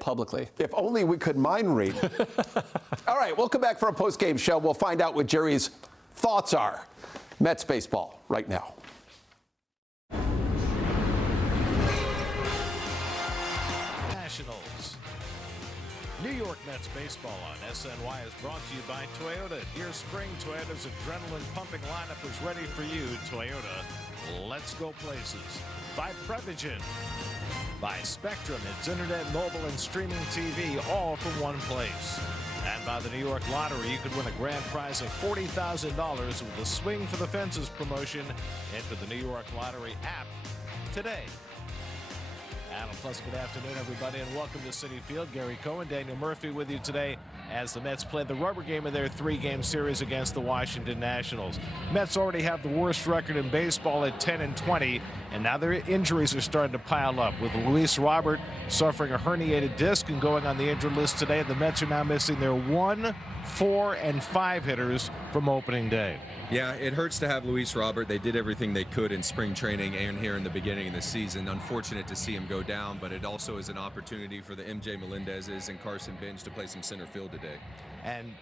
publicly. If only we could mind read. All right, we'll come back for a post-game show. We'll find out what Jerry's thoughts are. Mets baseball right now. Nationals. New York Mets baseball on SNY is brought to you by Toyota. Dear spring, Toyota's adrenaline-pumping lineup is ready for you. Toyota, let's go places. By Prevagen. By Spectrum, it's internet, mobile, and streaming TV, all from one place. And by the New York Lottery, you could win a grand prize of $40,000 with the Swing for the Fences promotion. Enter the New York Lottery app today. And plus, good afternoon, everybody, and welcome to Citi Field. Gary Cohen, Daniel Murphy with you today as the Mets play the rubber game of their three-game series against the Washington Nationals. Mets already have the worst record in baseball at 10-20, and now their injuries are starting to pile up, with Luis Robert suffering a herniated disc and going on the injured list today. The Mets are now missing their 1, 4, and 5 hitters from opening day. Yeah, it hurts to have Luis Robert. They did everything they could in spring training and here in the beginning of the season. Unfortunate to see him go down, but it also is an opportunity for the MJ Melendezes and Carson Bench to play some center field today. And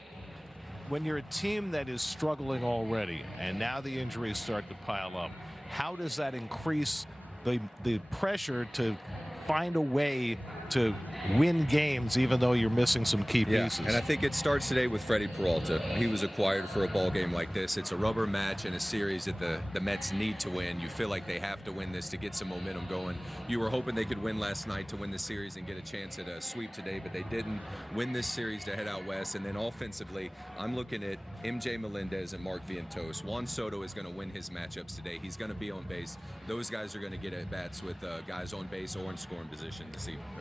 when you're a team that is struggling already, and now the injuries start to pile up, how does that increase the pressure to find a way to win games even though you're missing some key pieces? And I think it starts today with Freddie Peralta. He was acquired for a ball game like this. It's a rubber match in a series that the Mets need to win. You feel like they have to win this to get some momentum going. You were hoping they could win last night to win the series and get a chance at a sweep today, but they didn't win this series to head out west. And then offensively, I'm looking at MJ Melendez and Mark Vientos. Juan Soto is going to win his matchups today. He's going to be on base. Those guys are going to get at bats with guys on base or in scoring position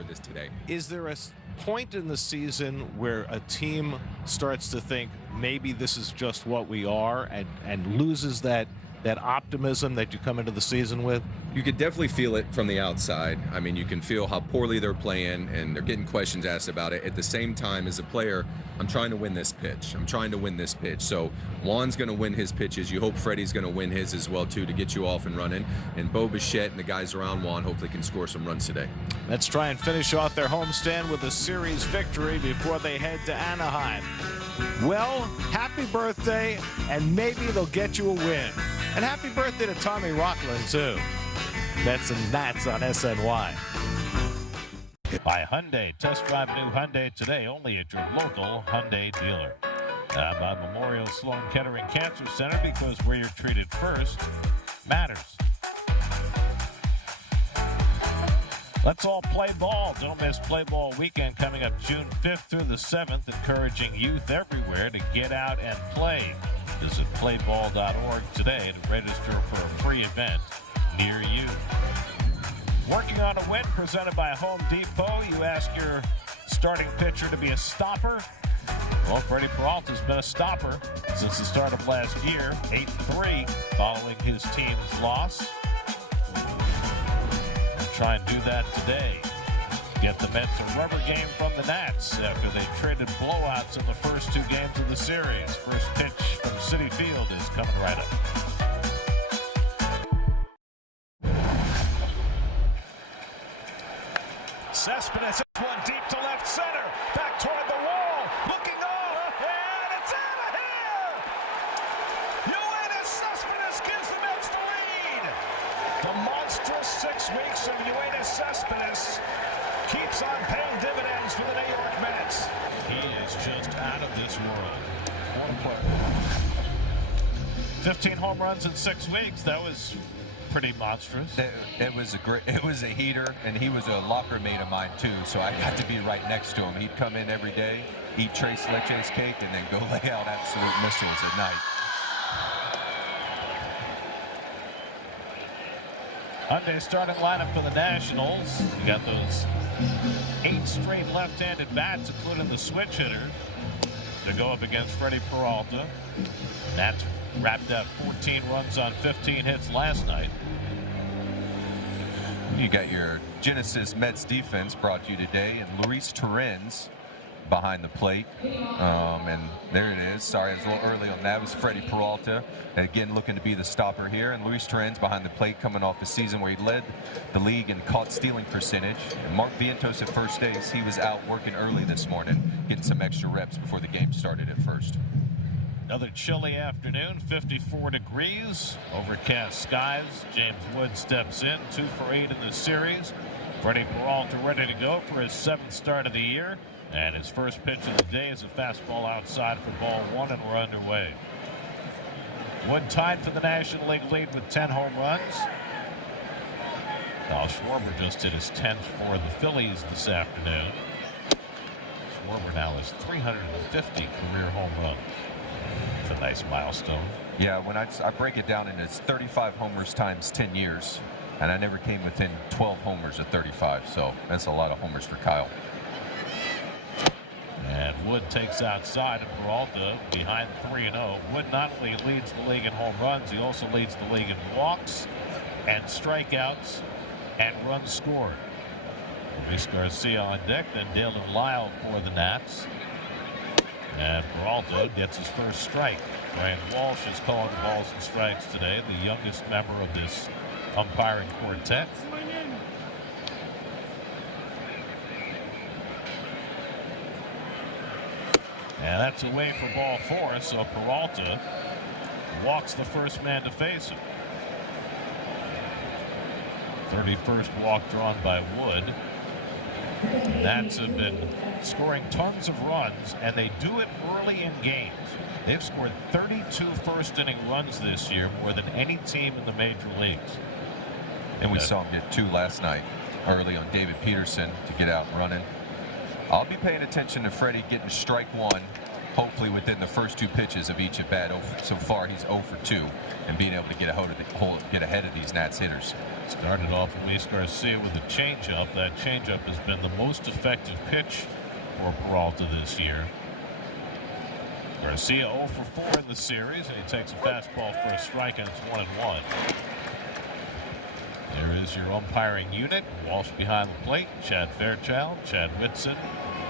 this today. Is there a point in the season where a team starts to think maybe this is just what we are and loses that optimism that you come into the season with? You could definitely feel it from the outside. I mean, you can feel how poorly they're playing, and they're getting questions asked about it. At the same time, as a player, I'm trying to win this pitch. I'm trying to win this pitch. So Juan's going to win his pitches. You hope Freddie's going to win his as well, too, to get you off and running. And Bo Bichette and the guys around Juan hopefully can score some runs today. Let's try and finish off their homestand with a series victory before they head to Anaheim. Well, happy birthday, and maybe they'll get you a win. And happy birthday to Tommy Rockland, too. Mets and Nats on SNY. By Hyundai. Test drive a new Hyundai today only at your local Hyundai dealer. By Memorial Sloan Kettering Cancer Center, because where you're treated first matters. Let's all play ball. Don't miss Play Ball Weekend coming up June 5th through the 7th, encouraging youth everywhere to get out and play. Visit playball.org today to register for a free event near you. Working on a win presented by Home Depot. You ask your starting pitcher to be a stopper. Well, Freddie Peralta's been a stopper since the start of last year, 8-3, following his team's loss. We'll try and do that today. Get the Mets a rubber game from the Nats after they traded blowouts in the first 2 games of the series. First pitch from Citi Field is coming right up. Cespedes hits one deep to left center. Back toward the wall. Looking off. And it's out of here. Yoenis Cespedes gives the Mets the lead. The monstrous 6 weeks of Yoenis Cespedes keeps on paying dividends for the New York Mets. He is just out of this world. One player. 15 home runs in 6 weeks. That was pretty monstrous. It was a heater, and he was a locker mate of mine too, so I got to be right next to him. He'd come in every day, eat Tres Leches cake, and then go lay out absolute missiles at night. Hyundai starting lineup for the Nationals. You got those 8 straight left-handed bats, including the switch hitter, to go up against Freddie Peralta. Nats wrapped up 14 runs on 15 hits last night. You got your Genesis Mets defense brought to you today, and Luis Torrens behind the plate. And there it is. Sorry, I was a little early on that. It was Freddie Peralta. Again, looking to be the stopper here. And Luis Torrens behind the plate, coming off a season where he led the league in caught stealing percentage. And Mark Vientos at first base. He was out working early this morning, getting some extra reps before the game started at first. Another chilly afternoon, 54 degrees, overcast skies. James Wood steps in, 2 for 8 in the series. Freddie Peralta ready to go for his 7th start of the year. And his first pitch of the day is a fastball outside for ball 1, and we're underway. Wood tied for the National League lead with 10 home runs. Kyle Schwarber just hit his 10th for the Phillies this afternoon. Schwarber now has 350 career home runs. It's a nice milestone. Yeah, when I break it down, and it's 35 homers times 10 years, and I never came within 12 homers of 35, so that's a lot of homers for Kyle. And Wood takes outside, and Peralta behind 3-0. Wood not only leads the league in home runs, he also leads the league in walks and strikeouts and runs scored. Luis Garcia on deck, then Dalen Lyle for the Nats. And Peralta gets his first strike. Brian Walsh is calling the balls and strikes today, the youngest member of this umpiring quartet. And that's away for ball 4, so Peralta walks the first man to face him. 31st walk drawn by Wood. The Nats have been scoring tons of runs, and they do it early in games. They've scored 32 first-inning runs this year, more than any team in the major leagues. And we saw him get 2 last night, early on David Peterson to get out and running. I'll be paying attention to Freddie getting strike 1, hopefully within the first 2 pitches of each at bat. So far, he's 0 for 2, and being able to get ahead of these Nats hitters. Started off Luis Garcia with a changeup. That changeup has been the most effective pitch for Peralta this year. Garcia 0 for 4 in the series, and he takes a fastball for a strike, and it's 1-1. There is your umpiring unit. Walsh behind the plate, Chad Fairchild, Chad Whitson,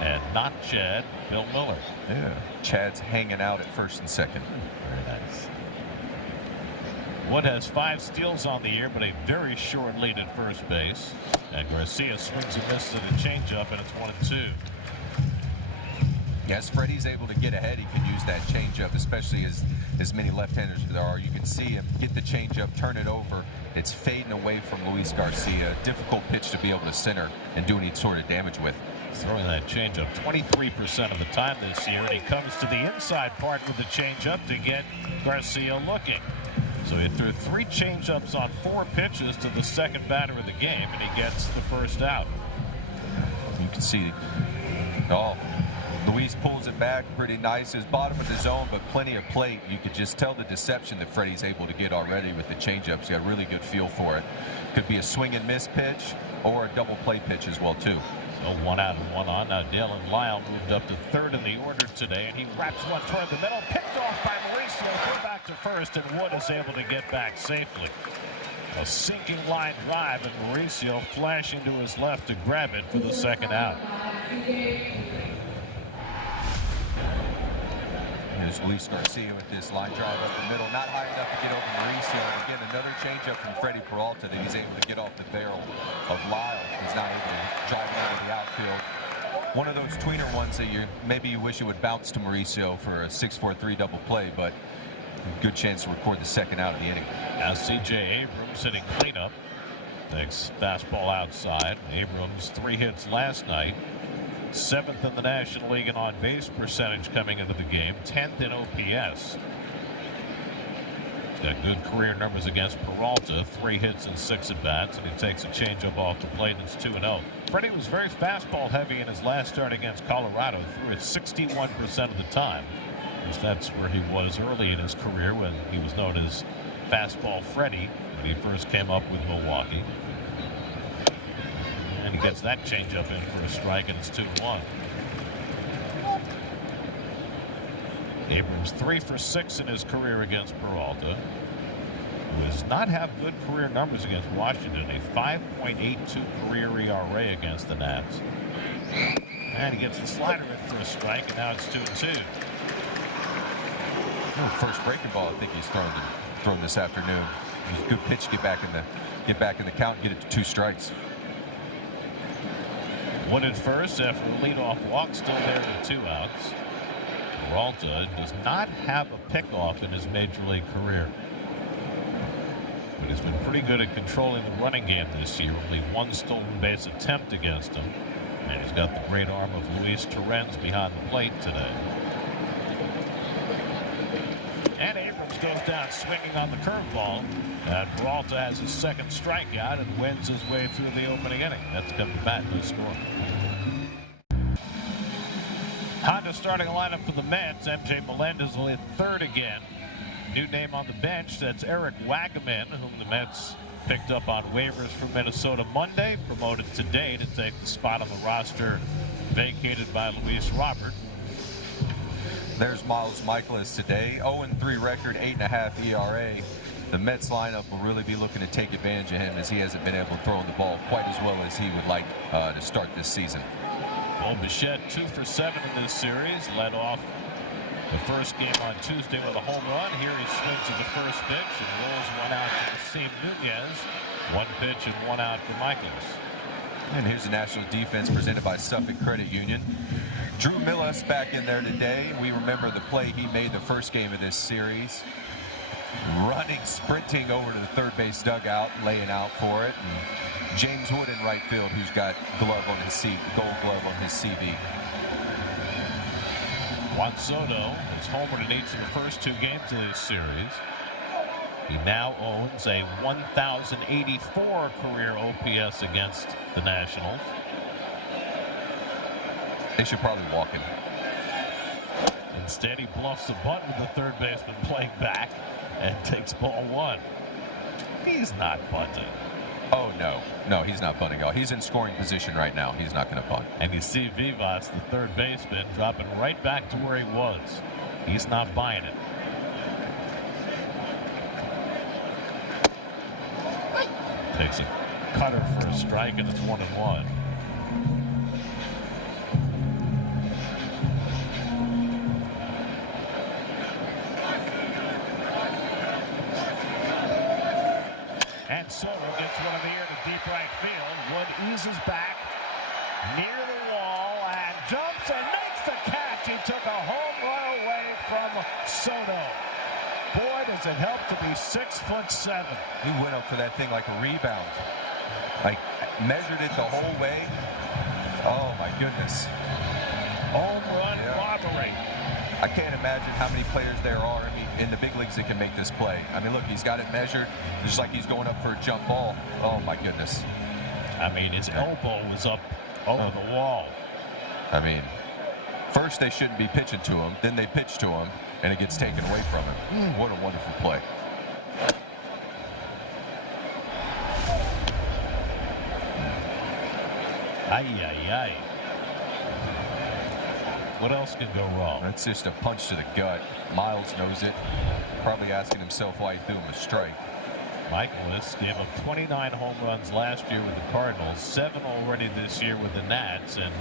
and not Chad, Bill Miller. Yeah, Chad's hanging out at first and second. Very nice. Wood has 5 steals on the year, but a very short lead at first base. And Garcia swings and misses at a changeup, and it's 1-2. Yes, Freddie's able to get ahead. He can use that changeup, especially as many left-handers there are. You can see him get the changeup, turn it over. It's fading away from Luis Garcia. Difficult pitch to be able to center and do any sort of damage with. Throwing that changeup 23% of the time this year, and he comes to the inside part with the changeup to get Garcia looking. So he threw 3 changeups on 4 pitches to the second batter of the game, and he gets the first out. You can see, Luis pulls it back pretty nice. His bottom of the zone, but plenty of plate. You could just tell the deception that Freddie's able to get already with the changeups. He got a really good feel for it. Could be a swing and miss pitch or a double play pitch as well, too. So 1 out and 1 on. Now Dalen Lyle moved up to 3rd in the order today, and he wraps one toward the middle, picked off by Mauricio, threw back to 1st, and Wood is able to get back safely. A sinking line drive, and Mauricio flashing to his left to grab it for the second out. Here's Luis Garcia with this line drive up the middle, not high enough to get over Mauricio. And again, another changeup from Freddie Peralta that he's able to get off the barrel of Lyle. He's not able to drive it into the outfield. One of those tweener ones that maybe you wish it would bounce to Mauricio for a 6-4-3 double play, but good chance to record the second out of the inning. Now C.J. Abrams hitting cleanup. Takes fastball outside. Abrams 3 hits last night. 7th in the National League in on-base percentage coming into the game. 10th in OPS. He's got good career numbers against Peralta. 3 hits and 6 at-bats, and he takes a changeup off the plate, and it's 2-0. Freddie was very fastball heavy in his last start against Colorado. Threw it 61% of the time. Because that's where he was early in his career when he was known as Fastball Freddie when he first came up with Milwaukee. And he gets that changeup in for a strike, and it's 2-1. Abrams 3 for 6 in his career against Peralta, who does not have good career numbers against Washington. A 5.82 career ERA against the Nats. And he gets the slider in for a strike, and now it's 2-2. First breaking ball I think he's thrown this afternoon. It was a good pitch to get back in the count and get it to 2 strikes. Wood at first after a leadoff walk, still there with 2 outs. Peralta does not have a pickoff in his major league career, but he's been pretty good at controlling the running game this year. Only 1 stolen base attempt against him, and he's got the great arm of Luis Torrens behind the plate today. And Abrams goes down swinging on the curveball, and Peralta has his second strikeout and wins his way through the opening inning. That's come to bat no score. Honda starting a lineup for the Mets. MJ Melendez will hit third again. New name on the bench, that's Eric Wagaman, whom the Mets picked up on waivers from Minnesota Monday, promoted today to take the spot on the roster vacated by Luis Robert. There's Miles Michaelis today, 0-3 record, 8.5 ERA. The Mets lineup will really be looking to take advantage of him, as he hasn't been able to throw the ball quite as well as he would like to start this season. Bo Bichette 2 for 7 in this series, led off the first game on Tuesday with a home run. Here he swings at the first pitch and rolls 1 out to Nasim Nunez. 1 pitch and 1 out for Michaelis. And here's the National defense presented by Suffolk Credit Union. Drew Millis back in there today. We remember the play he made the first game of this series. Running, sprinting over to the third base dugout, laying out for it. And James Wood in right field, who's got gold glove on his CV. Juan Soto has homered in each of the first 2 games of this series. He now owns a 1,084 career OPS against the Nationals. They should probably walk him. Instead, he bluffs a bunt with the third baseman playing back and takes ball 1. He's not bunting. Oh, no, he's not bunting at all. He's in scoring position right now. He's not going to bunt. And you see Vivas, the third baseman, dropping right back to where he was. He's not buying it. Takes a cutter for a strike, and it's 1-1. And Soto gets one in the air to deep right field. Wood eases back near the wall and jumps and makes the catch. He took a home run away from Soto. Boy, does it help to be 6'7". He went up for that thing like a rebound. Like, measured it the whole way. Oh, my goodness. Home run robbery. I can't imagine how many players there are in the big leagues that can make this play. I mean, look, he's got it measured, just like he's going up for a jump ball. Oh, my goodness. I mean, his elbow was up over the wall. I mean, first they shouldn't be pitching to him, then they pitch to him, and it gets taken away from him. What a wonderful play. Ay. What else can go wrong? That's just a punch to the gut. Miles knows it. Probably asking himself why he threw him a strike. Michaelis gave up 29 home runs last year with the Cardinals, 7 already this year with the Nats, and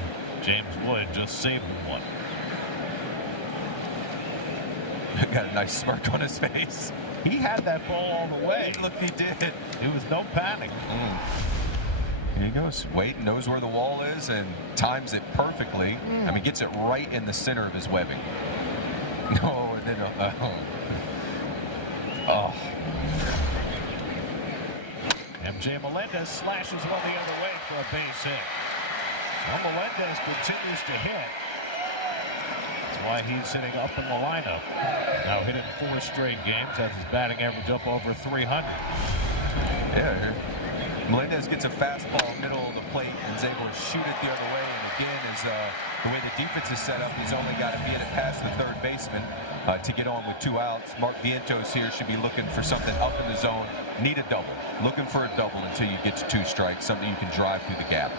James Wood just saved him 1. Got a nice smirk on his face. He had that ball all the way. Look, he did. It was no panic. Here he goes. Wade knows where the wall is and times it perfectly. I mean, gets it right in the center of his webbing. No, and then, MJ Melendez slashes one the other way for a base hit. Well, Melendez continues to hit. That's why he's sitting up in the lineup. Now hit in 4 straight games, has his batting average up over 300. Yeah, Melendez gets a fastball middle of the plate and is able to shoot it the other way. And again, is the way the defense is set up, he's only got to be in it past the third baseman to get on with 2 outs. Mark Vientos here should be looking for something up in the zone. Need a double. Looking for a double until you get to 2 strikes, something you can drive through the gap.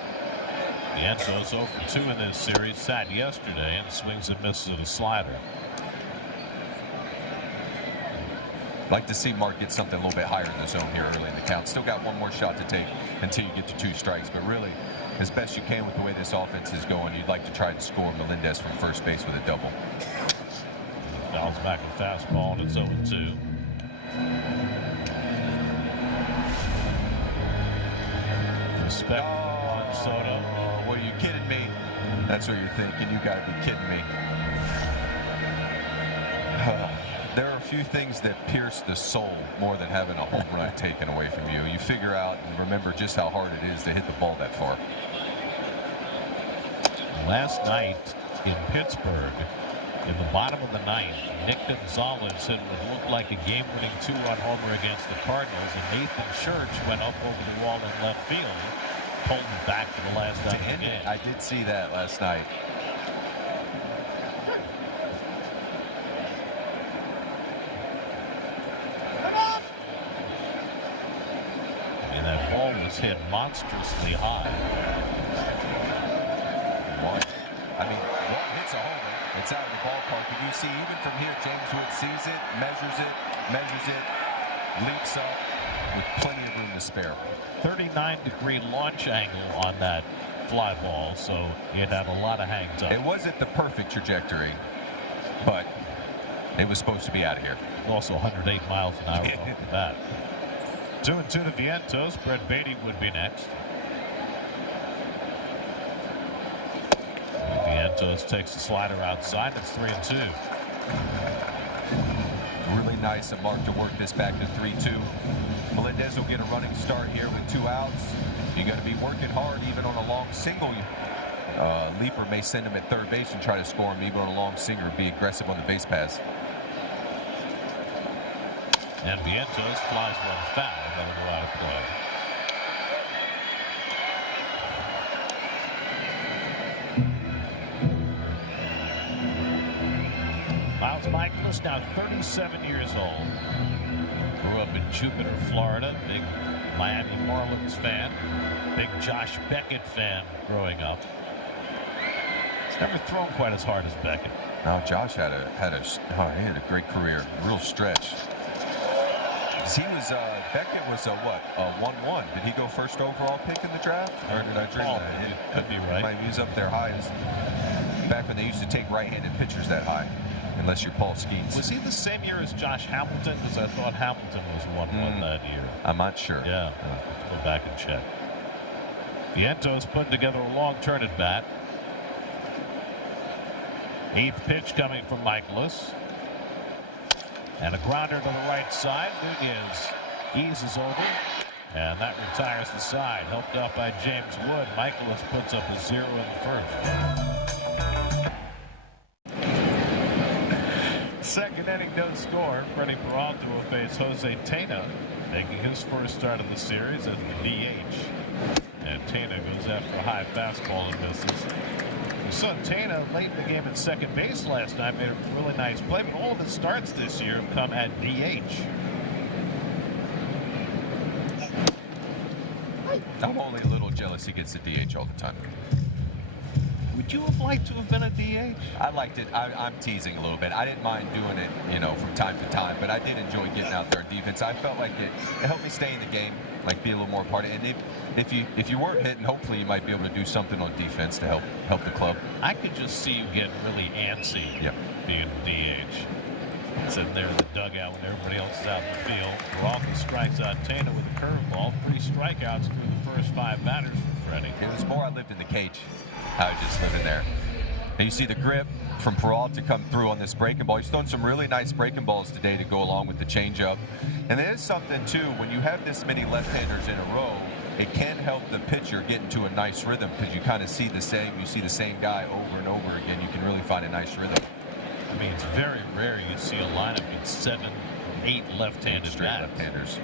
Vientos 0 for 2 in this series, sat yesterday and swings and misses at a slider. Like to see Mark get something a little bit higher in the zone here early in the count. Still got 1 more shot to take until you get to 2 strikes, but really as best you can with the way this offense is going. You'd like to try to score Melendez from first base with a double. Fouls back a fastball, and it's 0-2. Respect Juan Soto. Oh, what, are you kidding me? That's what you're thinking. You got to be kidding me. There are a few things that pierce the soul more than having a home run taken away from you. You figure out and remember just how hard it is to hit the ball that far. Last night in Pittsburgh, in the bottom of the ninth, Nick Gonzalez hit what looked like a game-winning two-run homer against the Cardinals, and Nathan Church went up over the wall in left field, pulled him back for the last out of the game. I did see that last night. And that ball was hit monstrously high. One hits a homer. It's out of the ballpark. And you see, even from here, James Wood sees it, measures it, leaps up with plenty of room to spare. 39-degree launch angle on that fly ball, so it had a lot of hang time. It wasn't the perfect trajectory, but it was supposed to be out of here. Also 108 miles an hour off the bat. 2-2 to Vientos. Brett Beatty would be next. Vientos takes the slider outside. It's 3-2. Really nice of Mark to work this back to 3-2. Melendez will get a running start here with 2 outs. You got to be working hard even on a long single. Leaper may send him at third base and try to score him even on a long single. Be aggressive on the base pass. And Vientos flies one foul. That'll go out of play. Miles Michaelis, now 37 years old. Grew up in Jupiter, Florida. Big Miami Marlins fan. Big Josh Beckett fan growing up. He's never thrown quite as hard as Beckett. Now Josh had a great career, real stretch. He was Beckett was a 1-1. Did he go first overall pick in the draft, or did I dream that? It could be right. He was up there high. Back when they used to take right-handed pitchers that high, unless you're Paul Skeens. Was he the same year as Josh Hamilton? Because I thought Hamilton was 1-1 that year. I'm not sure. Yeah, let's go back and check. Vientos putting together a long turn at bat. 8th pitch coming from Michaelis. And a grounder to the right side. Nunez eases over. And that retires the side. Helped out by James Wood. Michaelis puts up a 0 in the first. Second inning, no score. Freddie Peralta will face Jose Tena, making his first start of the series as the DH. And Tena goes after a high fastball and misses. We saw Tena late in the game at second base last night, made a really nice play, but all of his starts this year have come at DH. I'm only a little jealous he gets the DH all the time. Would you have liked to have been a DH? I liked it. I'm teasing a little bit. I didn't mind doing it, from time to time, but I did enjoy getting out there on defense. I felt like it helped me stay in the game, like be a little more part of it. And if you weren't hitting, hopefully you might be able to do something on defense to help the club. I could just see you getting really antsy being DH. Sitting there in the dugout when everybody else is out in the field. Peralta strikes out Tena with a curveball. 3 strikeouts through the first 5 batters for Freddie. It was more I lived in the cage. I was just living there. And you see the grip from Peralta come through on this breaking ball. He's thrown some really nice breaking balls today to go along with the changeup. And there is something, too, when you have this many left-handers in a row, it can help the pitcher get into a nice rhythm because you kind of see the same guy over and over again. You can really find a nice rhythm. I mean, it's very rare you see a lineup with 7, 8 left-handed straight bats. left-handers.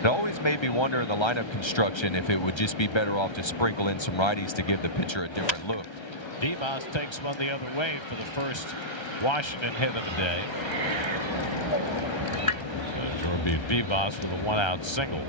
It always made me wonder in the lineup construction if it would just be better off to sprinkle in some righties to give the pitcher a different look. Vivas takes one the other way for the first Washington hit of the day. It will be Vivas with a 1-out single.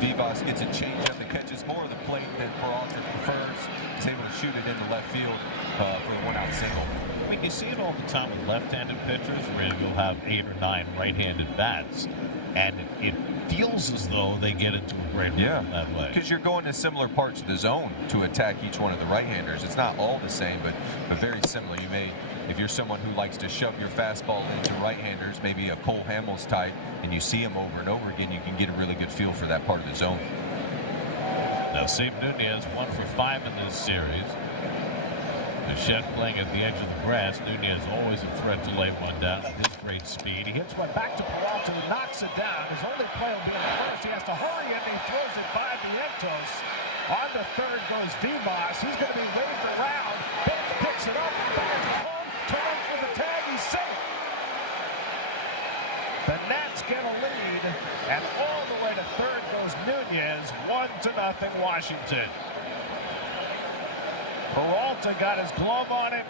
Vivas gets a changeup that catches more of the plate than Peralta prefers. He's able to shoot it into left field for the one-out single. I mean, you see it all the time with left-handed pitchers where you'll have 8 or 9 right-handed bats, and it feels as though they get into a great rhythm that way. Because you're going to similar parts of the zone to attack each one of the right-handers. It's not all the same, but very similar. You may, if you're someone who likes to shove your fastball into right-handers, maybe a Cole Hamels type, and you see him over and over again, you can get a really good feel for that part of the zone. Now, Steve Nunez 1 for 5 in this series. Bichette playing at the edge of the grass. Nunez always a threat to lay one down with his great speed. He hits one back to Peralta, who knocks it down. His only play will be in the first. He has to hurry in, and he throws it by Vientos. On to third goes Vivas. He's going to be waved around. Bates picks it up and fires it home. Turns for the tag. He's safe. The Nats get a lead, and all the way to third goes Nunez. 1-0 Washington. Peralta got his glove on it,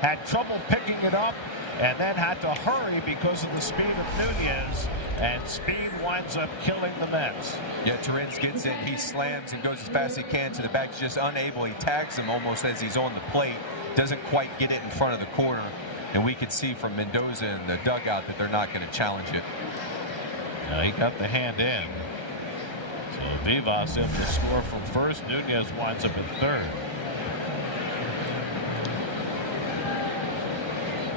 had trouble picking it up, and then had to hurry because of the speed of Nunez, and speed winds up killing the Mets. Yeah, Torrens gets in, he slams and goes as fast as he can to the back. He's just unable. He tags him almost as he's on the plate, doesn't quite get it in front of the corner, and we can see from Mendoza in the dugout that they're not going to challenge it. He got the hand in. So Vivas able to score from first. Nunez winds up in third.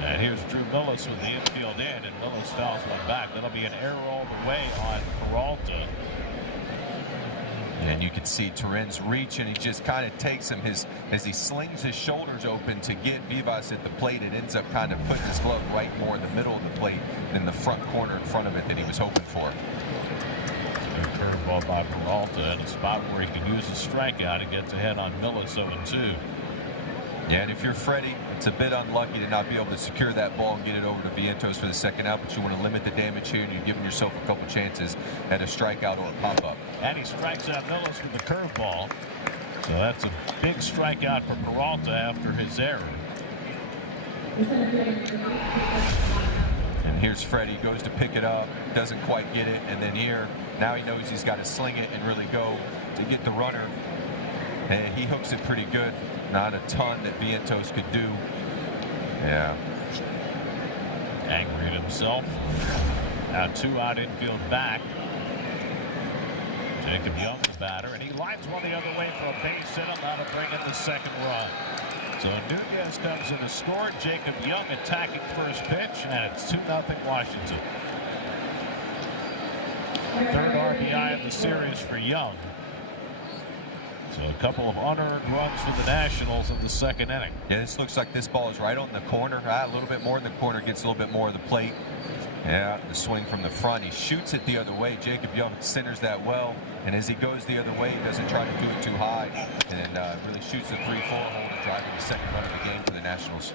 And here's Drew Millis with the infield in, and Millis fouls one back. That'll be an error all the way on Peralta. And you can see Torrens reach, and he just kind of takes him as he slings his shoulders open to get Vivas at the plate. It ends up kind of putting his glove right more in the middle of the plate than the front corner in front of it that he was hoping for. Good curveball by Peralta in a spot where he can use a strikeout and gets ahead on Millis 0-2. Yeah, and if you're Freddie, it's a bit unlucky to not be able to secure that ball and get it over to Vientos for the second out, but you want to limit the damage here, and you're giving yourself a couple chances at a strikeout or a pop-up. And he strikes out Millis with the curveball. So that's a big strikeout for Peralta after his error. And here's Freddie, goes to pick it up, doesn't quite get it, and then here, now he knows he's got to sling it and really go to get the runner. And he hooks it pretty good. Not a ton that Vientos could do. Yeah. Angry at himself. Now 2 out infield back. Jacob Young, the batter, and he lines one the other way for a base hit. That'll bring in the second run. So Nunez comes in to score. Jacob Young attacking first pitch, and it's 2-0 Washington. Third RBI of the series for Young. So a couple of unearned runs for the Nationals in the second inning. Yeah, this looks like this ball is right on the corner. A little bit more in the corner, gets a little bit more of the plate. Yeah, the swing from the front. He shoots it the other way. Jacob Young centers that well, and as he goes the other way, he doesn't try to do it too high, and really shoots the 3-4 hole to drive in the second run of the game for the Nationals.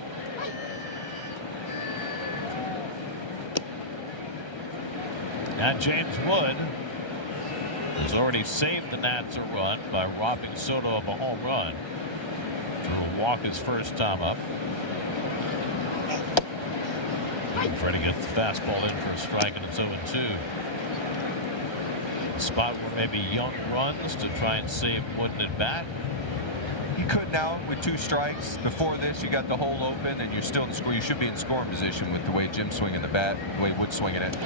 And James Wood has already saved the Nats a run by robbing Soto of a home run. Drew walk his first time up. Freddie gets the fastball in for a strike, and it's 0-2. A spot where maybe Young runs to try and save Wooden at bat. You could now with 2 strikes. Before this, you got the hole open, and you're still in the score. You should be in scoring position with the way Jim's swinging the bat, the way Wood's swinging it.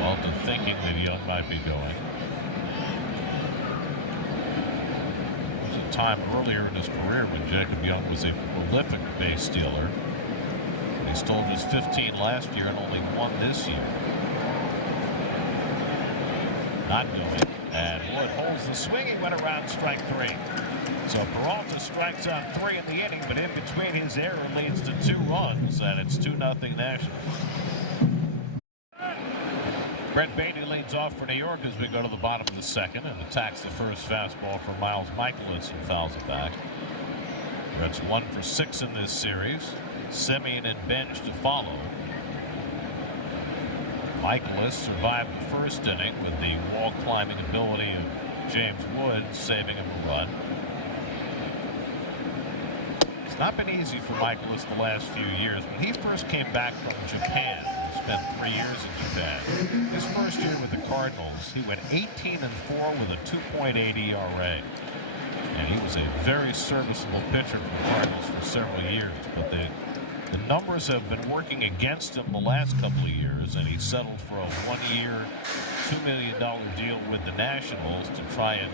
Walton thinking that Young might be going. There was a time earlier in his career when Jacob Young was a prolific base stealer. He stole just 15 last year and only 1 this year. Not going. And Wood holds the swing. He went around strike 3. So Peralta strikes out 3 in the inning, but in between his error leads to 2 runs, and it's 2-0 Nationals. Brett Baty leads off for New York as we go to the bottom of the second and attacks the first fastball for Miles Michaelis and fouls it back. Brett's 1 for 6 in this series. Semien and Bench to follow. Michaelis survived the first inning with the wall climbing ability of James Wood, saving him a run. It's not been easy for Michaelis the last few years. When he first came back from Japan, he spent 3 years in Japan. His first year with the Cardinals, he went 18-4 with a 2.8 ERA. And he was a very serviceable pitcher for the Cardinals for several years. But the numbers have been working against him the last couple of years, and he settled for a one-year, $2 million deal with the Nationals to try and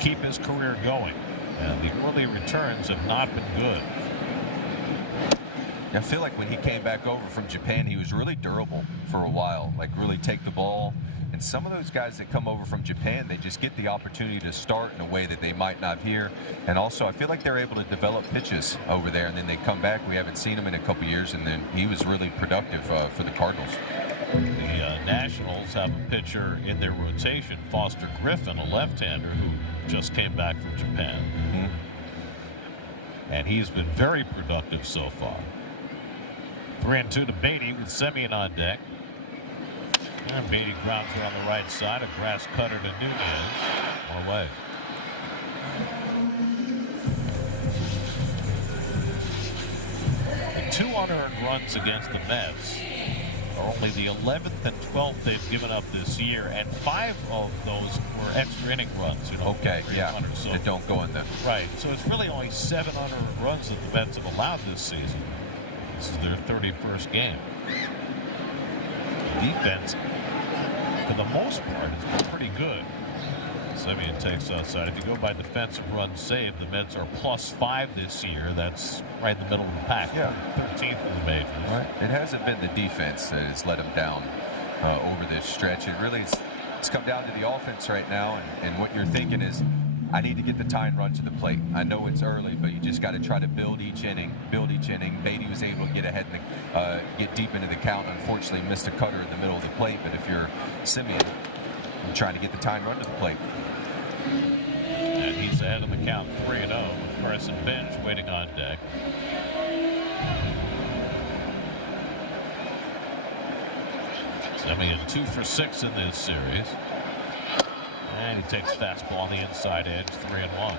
keep his career going. And the early returns have not been good. I feel like when he came back over from Japan, he was really durable for a while, like really take the ball. And some of those guys that come over from Japan, they just get the opportunity to start in a way that they might not here. And also, I feel like they're able to develop pitches over there, and then they come back. We haven't seen him in a couple years, and then he was really productive for the Cardinals. The Nationals have a pitcher in their rotation, Foster Griffin, a left-hander who just came back from Japan. And he's been very productive so far. 3-2 to Beatty with Semien on deck. And Beatty grounds her on the right side. A grass cutter to Nunez. One away. The 2 unearned runs against the Mets are only the 11th and 12th they've given up this year, and 5 of those were extra inning runs. Okay, yeah, so that don't go in there. Right, so it's really only 7 unearned runs that the Mets have allowed this season. This is their 31st game. Defense, for the most part, has been pretty good. Semien takes outside. If you go by defensive runs saved, the Mets are +5 this year. That's right in the middle of the pack. Yeah. 13th in the majors. Right. It hasn't been the defense that has let them down over this stretch. It really it's come down to the offense right now, and what you're thinking is, I need to get the tying run to the plate. I know it's early, but you just got to try to build each inning. Beatty was able to get ahead and get deep into the count. Unfortunately, missed a cutter in the middle of the plate. But if you're Semien, you're trying to get the tying run to the plate. And he's ahead of the count 3-0 with Carson Bench waiting on deck. Semien 2 for 6 in this series. And he takes fastball on the inside edge, 3-1.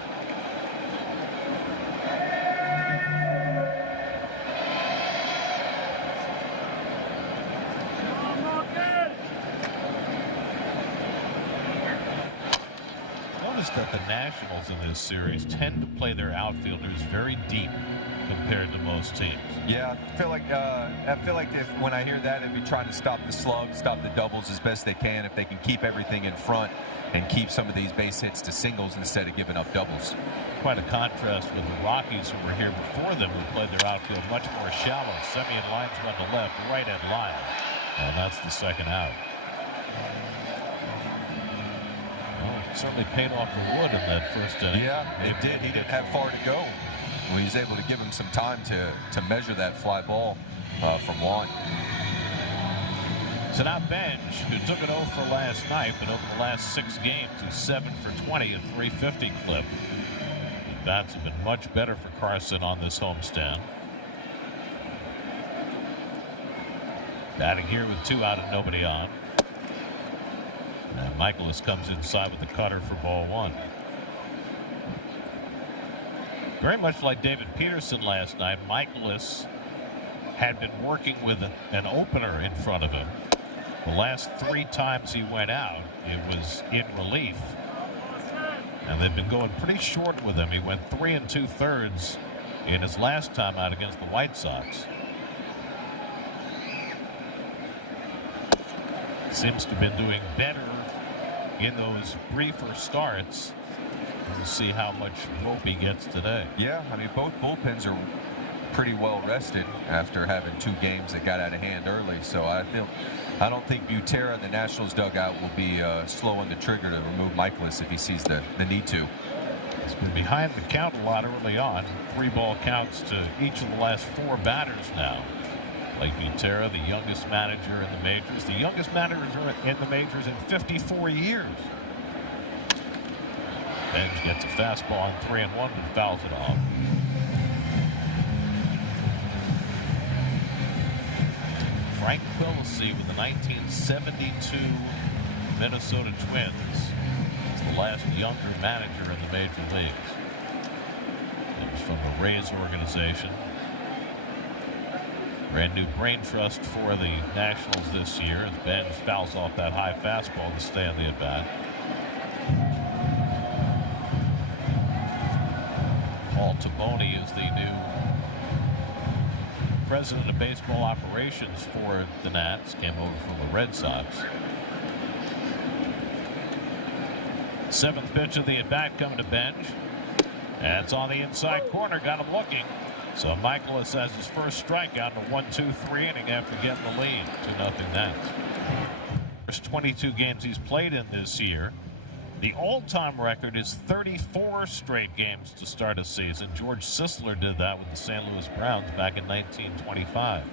Notice that the Nationals in this series tend to play their outfielders very deep compared to most teams. Yeah, I feel like when I hear that, they'd be trying to stop the slugs, stop the doubles as best they can. If they can keep everything in front and keep some of these base hits to singles instead of giving up doubles. Quite a contrast with the Rockies, who were here before them, who played their outfield much more shallow. Semien lines one to left, right at Lyle, and that's the second out. Well, it certainly paid off the wood in that first inning. Yeah, it did. He didn't have far to go. Well, he was able to give him some time to measure that fly ball from Juan. So now Bench, who took it 0 for last night, but over the last 6 games, he's 7 for 20 at 350 clip. The bats have been much better for Carson on this homestand. Batting here with 2 out and nobody on. And Michaelis comes inside with the cutter for ball 1. Very much like David Peterson last night, Michaelis had been working with an opener in front of him. The last 3 times he went out, it was in relief. And they've been going pretty short with him. He went 3 2/3 in his last time out against the White Sox. Seems to have been doing better in those briefer starts. We'll see how much rope he gets today. Yeah, I mean, both bullpens are pretty well rested after having 2 games that got out of hand early. So I don't think Butera in the Nationals dugout will be slowing the trigger to remove Michaelis if he sees the need to. He's been behind the count a lot early on. 3-ball counts to each of the last 4 batters now. Like Butera, the youngest manager in the majors. The youngest manager in the majors in 54 years. Bench gets a fastball on 3-1 and fouls it off. Frank Quilisi with the 1972 Minnesota Twins. He's the last younger manager in the major leagues. It was from the Rays organization. Brand new brain trust for the Nationals this year as Bench fouls off that high fastball to stay on the at-bat. Maltimoni is the new president of baseball operations for the Nats. Came over from the Red Sox. Seventh pitch of the at-bat coming to bench. And it's on the inside corner. Got him looking. So Michaelis has his first strikeout in a 1-2-3 inning after getting the lead. 2-0 Nats. First 22 games he's played in this year. The all-time record is 34 straight games to start a season. George Sisler did that with the St. Louis Browns back in 1925.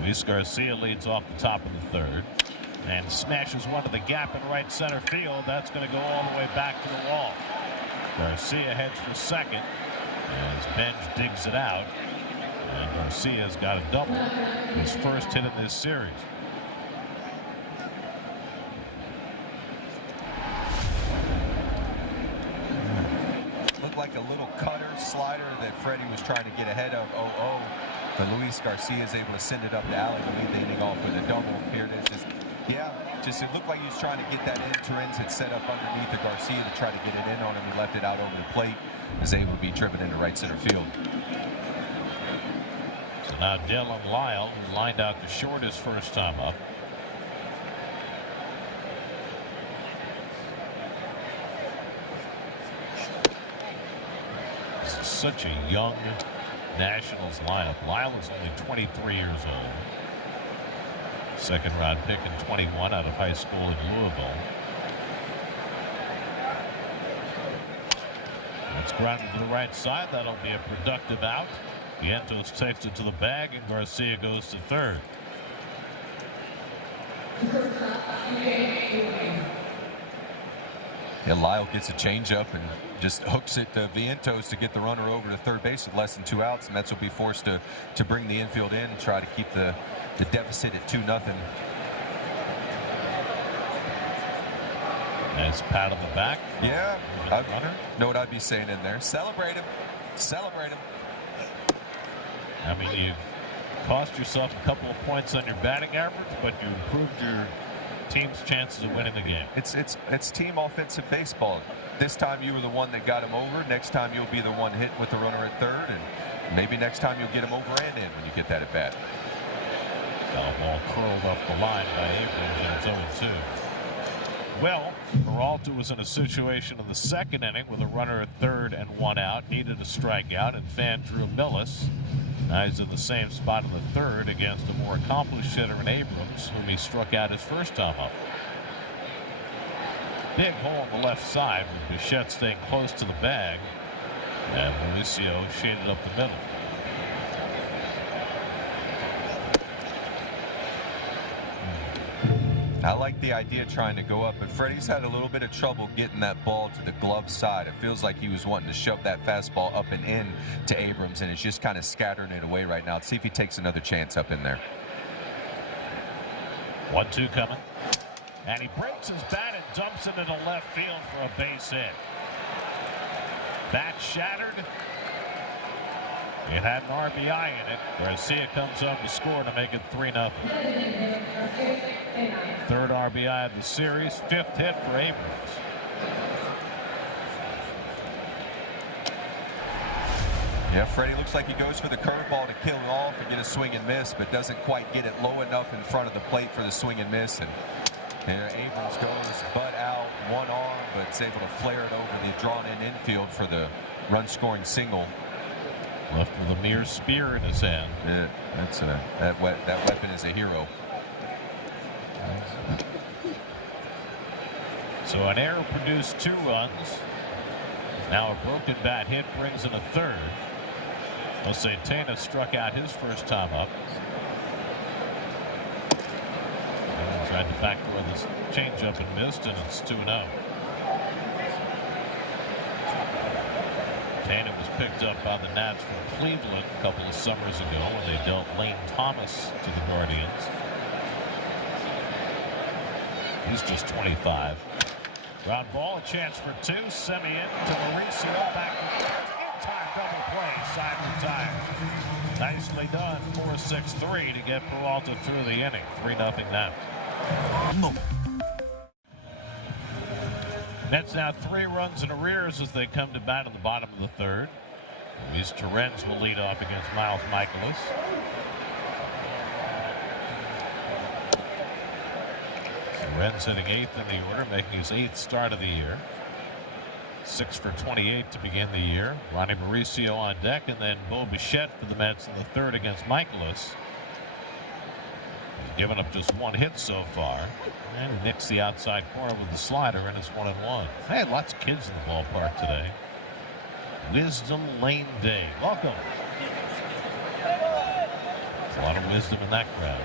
Luis Garcia leads off the top of the third and smashes one to the gap in right center field. That's going to go all the way back to the wall. Garcia heads for second as Benj digs it out. And Garcia's got a double. His first hit in this series. Like a little cutter slider that Freddie was trying to get ahead of 0-0, but Luis Garcia is able to send it up the alley to lead the inning off with a double. Here it is. Just it looked like he was trying to get that in. Torrens had set up underneath the Garcia to try to get it in on him. He left it out over the plate. Was able to be driven into right center field. So now Dylan Lyle, who lined out to short his first time up. Such a young Nationals lineup. Lyle is only 23 years old. Second round pick in 21 out of high school in Louisville. It's grounded to the right side. That'll be a productive out. Vientos takes it to the bag, and Garcia goes to third. And Lyle gets a changeup and just hooks it to Vientos to get the runner over to third base with less than 2 outs. Mets will be forced to bring the infield in and try to keep the deficit at 2-0. Nice pat on the back. Yeah, know what I'd be saying in there. Celebrate him. Celebrate him. I mean, you cost yourself a couple of points on your batting average, but you improved your team's chances of winning the game. It's team offensive baseball. This time you were the one that got him over. Next time you'll be the one hit with the runner at third, and maybe next time you'll get him over and in when you get that at bat. Got a ball curled up the line by Abrams, and it's 0-2. Well, Peralta was in a situation in the second inning with a runner at third and 1 out, needed a strikeout, and fan Drew Millis. Now he's in the same spot in the third against a more accomplished hitter in Abrams, whom he struck out his first time up. Big hole on the left side with Bichette staying close to the bag, and Mauricio shaded up the middle. I like the idea of trying to go up, but Freddie's had a little bit of trouble getting that ball to the glove side. It feels like he was wanting to shove that fastball up and in to Abrams, and it's just kind of scattering it away right now. Let's see if he takes another chance up in there. 1-2 coming. And he breaks his bat and dumps it into left field for a base hit. Bat shattered. It had an RBI in it. Garcia comes up to score to make it 3-0. Third RBI of the series, fifth hit for Abrams. Yeah, Freddie looks like he goes for the curveball to kill him off and get a swing and miss, but doesn't quite get it low enough in front of the plate for the swing and miss. And there Abrams goes butt out, one arm, but it's able to flare it over the drawn-in infield for the run-scoring single. Left with a mere spear in his hand. Yeah, that weapon is a hero. So an error produced 2 runs. Now a broken bat hit brings in a third. Jose Tena struck out his first time up. And tried to backdoor this changeup and missed, and it's 2-0. Tana was picked up by the Nats from Cleveland a couple of summers ago when they dealt Lane Thomas to the Guardians. He's just 25. Ground ball, a chance for 2. Semien to Mauricio, back to third. In-time double play, side retired. Nicely done, 4-6-3 to get Peralta through the inning. 3-0 Nats. Mets now 3 runs in arrears as they come to bat in the bottom of the third. Luis Torrens will lead off against Miles Michaelis. Torrens hitting 8th in the order, making his 8th start of the year. 6 for 28 to begin the year. Ronnie Mauricio on deck, and then Bo Bichette for the Mets in the third against Michaelis. He's given up just 1 hit so far, and he nicks the outside corner with the slider, and it's 1-1. I had lots of kids in the ballpark today. Wisdom Lane Day. Welcome. There's a lot of wisdom in that crowd.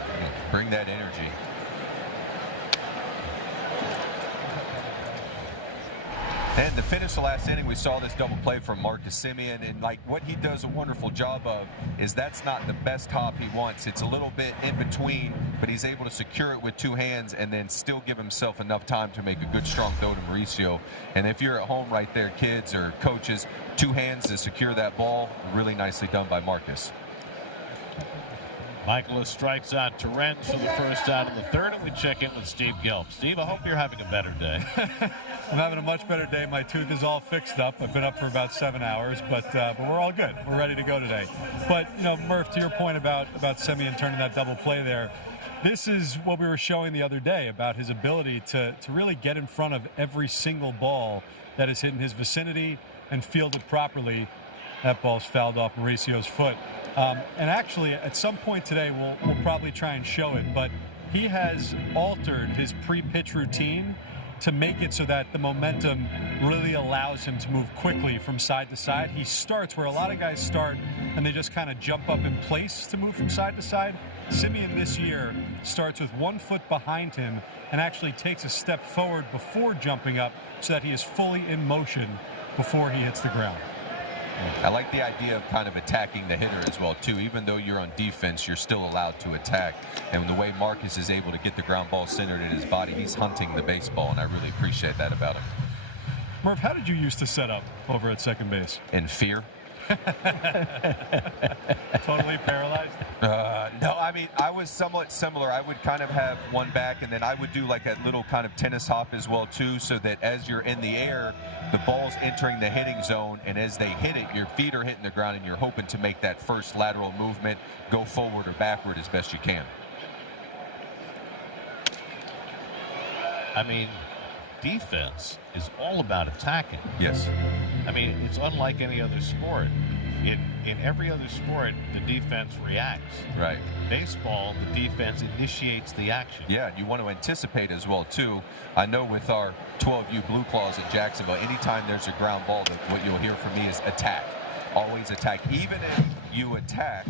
Bring that energy. And to finish the last inning, we saw this double play from Marcus Semien, and like what he does a wonderful job of is that's not the best hop he wants. It's a little bit in between, but he's able to secure it with 2 hands and then still give himself enough time to make a good strong throw to Mauricio. And if you're at home right there, kids or coaches, 2 hands to secure that ball, really nicely done by Marcus. Michaelis strikes out Torrens for the first out in the third, and we check in with Steve Gelb. Steve, I hope you're having a better day. I'm having a much better day. My tooth is all fixed up. I've been up for about 7 hours, but we're all good. We're ready to go today. But, you know, Murph, to your point about Semien turning that double play there, this is what we were showing the other day about his ability to really get in front of every single ball that is hit in his vicinity and field it properly. That ball's fouled off Mauricio's foot. And actually, at some point today, we'll probably try and show it, but he has altered his pre-pitch routine to make it so that the momentum really allows him to move quickly from side to side. He starts where a lot of guys start and they just kind of jump up in place to move from side to side. Semien this year starts with 1 foot behind him and actually takes a step forward before jumping up so that he is fully in motion before he hits the ground. I like the idea of kind of attacking the hitter as well, too. Even though you're on defense, you're still allowed to attack. And the way Marcus is able to get the ground ball centered in his body, he's hunting the baseball, and I really appreciate that about him. Murph, how did you used to set up over at second base? In fear. Totally paralyzed? No, I mean, I was somewhat similar. I would kind of have one back, and then I would do like a little kind of tennis hop as well, too, so that as you're in the air, the ball's entering the hitting zone, and as they hit it, your feet are hitting the ground, and you're hoping to make that first lateral movement, go forward or backward as best you can. I mean, defense is all about attacking. Yes. I mean, it's unlike any other sport. In every other sport, the defense reacts. Right. Baseball, the defense initiates the action. Yeah, and you want to anticipate as well, too. I know with our 12U Blue Claws at Jacksonville, anytime there's a ground ball, what you'll hear from me is attack. Always attack. Even if you attack,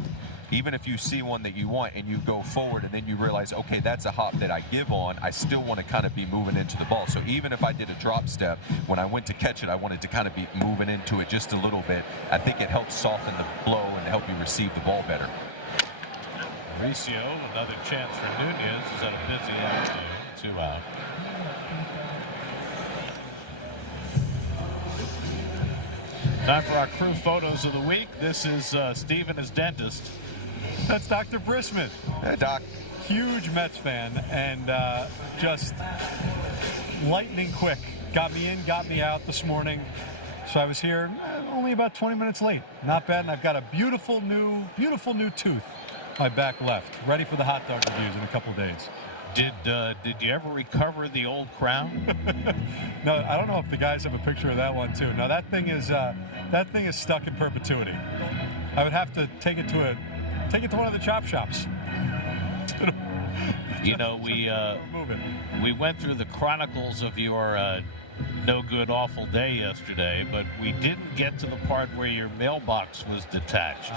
even if you see one that you want and you go forward and then you realize, okay, that's a hop that I give on, I still want to kind of be moving into the ball. So even if I did a drop step, when I went to catch it, I wanted to kind of be moving into it just a little bit. I think it helps soften the blow and help you receive the ball better. Mauricio, another chance for Nunez, is at a busy afternoon. 2 out. Time for our crew photos of the week. This is Steve and his dentist. That's Dr. Brisman. Hey, Doc. Huge Mets fan and just lightning quick. Got me in, got me out this morning. So I was here only about 20 minutes late. Not bad, and I've got a beautiful new tooth. My back left, ready for the hot dog reviews in a couple of days. Did you ever recover the old crown? No, I don't know if the guys have a picture of that one too. No, that thing is stuck in perpetuity. I would have to take it to one of the chop shops. You know, we went through the chronicles of your no good, awful day yesterday, but we didn't get to the part where your mailbox was detached.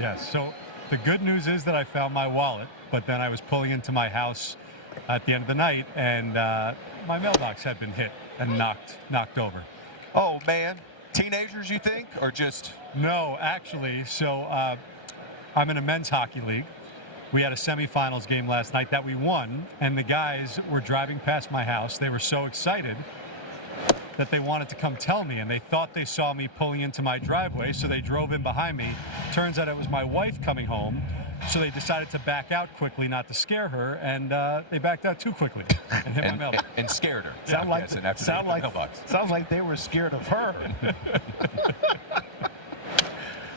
Yes. So the good news is that I found my wallet, but then I was pulling into my house at the end of the night, and my mailbox had been hit and knocked over. Oh, man. Teenagers, you think, or just? No, actually. So I'm in a men's hockey league. We had a semifinals game last night that we won, and the guys were driving past my house. They were so excited that they wanted to come tell me, and they thought they saw me pulling into my driveway, so they drove in behind me. Turns out it was my wife coming home, So they decided to back out quickly, not to scare her, and they backed out too quickly and hit my mailbox. And scared her. Sounds like they were scared of her.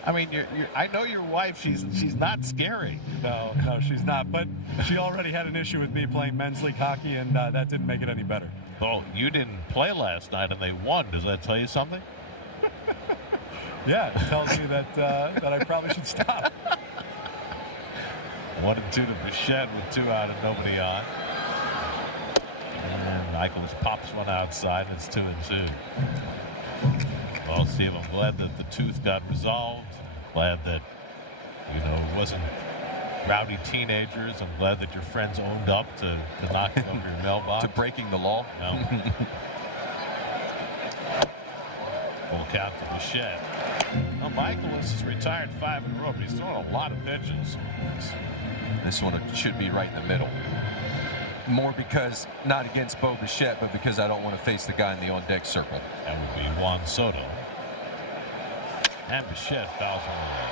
I mean, I know your wife. She's not scary. No, she's not. But she already had an issue with me playing men's league hockey, and that didn't make it any better. Oh, you didn't play last night, and they won. Does that tell you something? Yeah, it tells me that I probably should stop. 1-2 to Bichette with 2 out and nobody on. And Michaels pops one outside, and it's 2-2. Well, Steve, I'm glad that the tooth got resolved. Glad that, it wasn't rowdy teenagers. I'm glad that your friends owned up to knocking over your mailbox. To breaking the law. No. Full count to Bichette. Well, Michaelis is retired 5 in a row, but he's throwing a lot of pitches. This one should be right in the middle. More because, not against Bo Bichette, but because I don't want to face the guy in the on-deck circle. That would be Juan Soto. And Bichette fouls one away.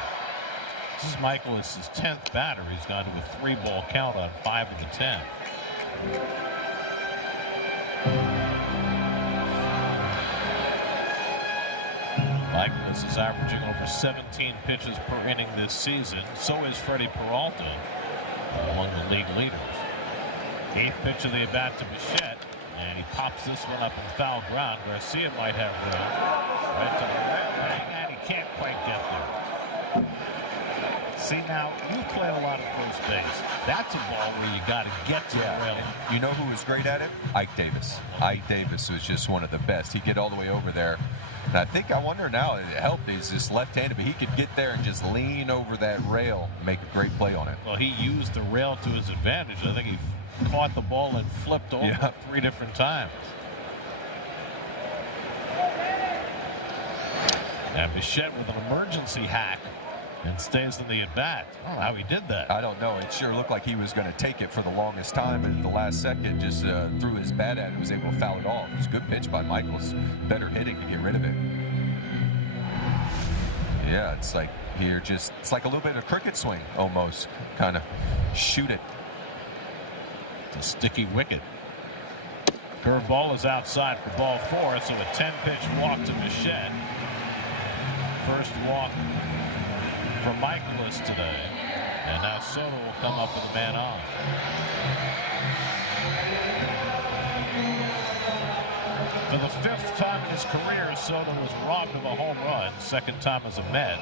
This is Michaelis' 10th batter. He's gone to a 3-ball count on 5 of the 10. Michaelis is averaging over 17 pitches per inning this season. So is Freddie Peralta, among the league leaders. 8th pitch of the at-bat to Bichette, and he pops this one up in foul ground. Garcia might have room. Right to the railing, and he can't quite get there. See, now, you played a lot of first base. That's a ball where you got to get to the railing. You know who was great at it? Ike Davis. Ike Davis was just one of the best. He'd get all the way over there. And I wonder now, it helped. He's just left-handed, but he could get there and just lean over that rail and make a great play on it. Well, he used the rail to his advantage. I think he caught the ball and flipped over 3 different times. And Bichette with an emergency hack and stays in the at-bat. I don't know how he did that. I don't know. It sure looked like he was going to take it for the longest time, and at the last second just threw his bat at it and was able to foul it off. It was a good pitch by Michaels. Better hitting to get rid of it. Yeah, it's like it's like a little bit of a cricket swing almost. Kind of shoot it. It's a sticky wicket. Curveball is outside for ball 4, so a 10-pitch walk to Bichette. First walk for Michaelis today, and now Soto will come up with a man on. For the 5th time in his career, Soto was robbed of a home run, 2nd time as a Met.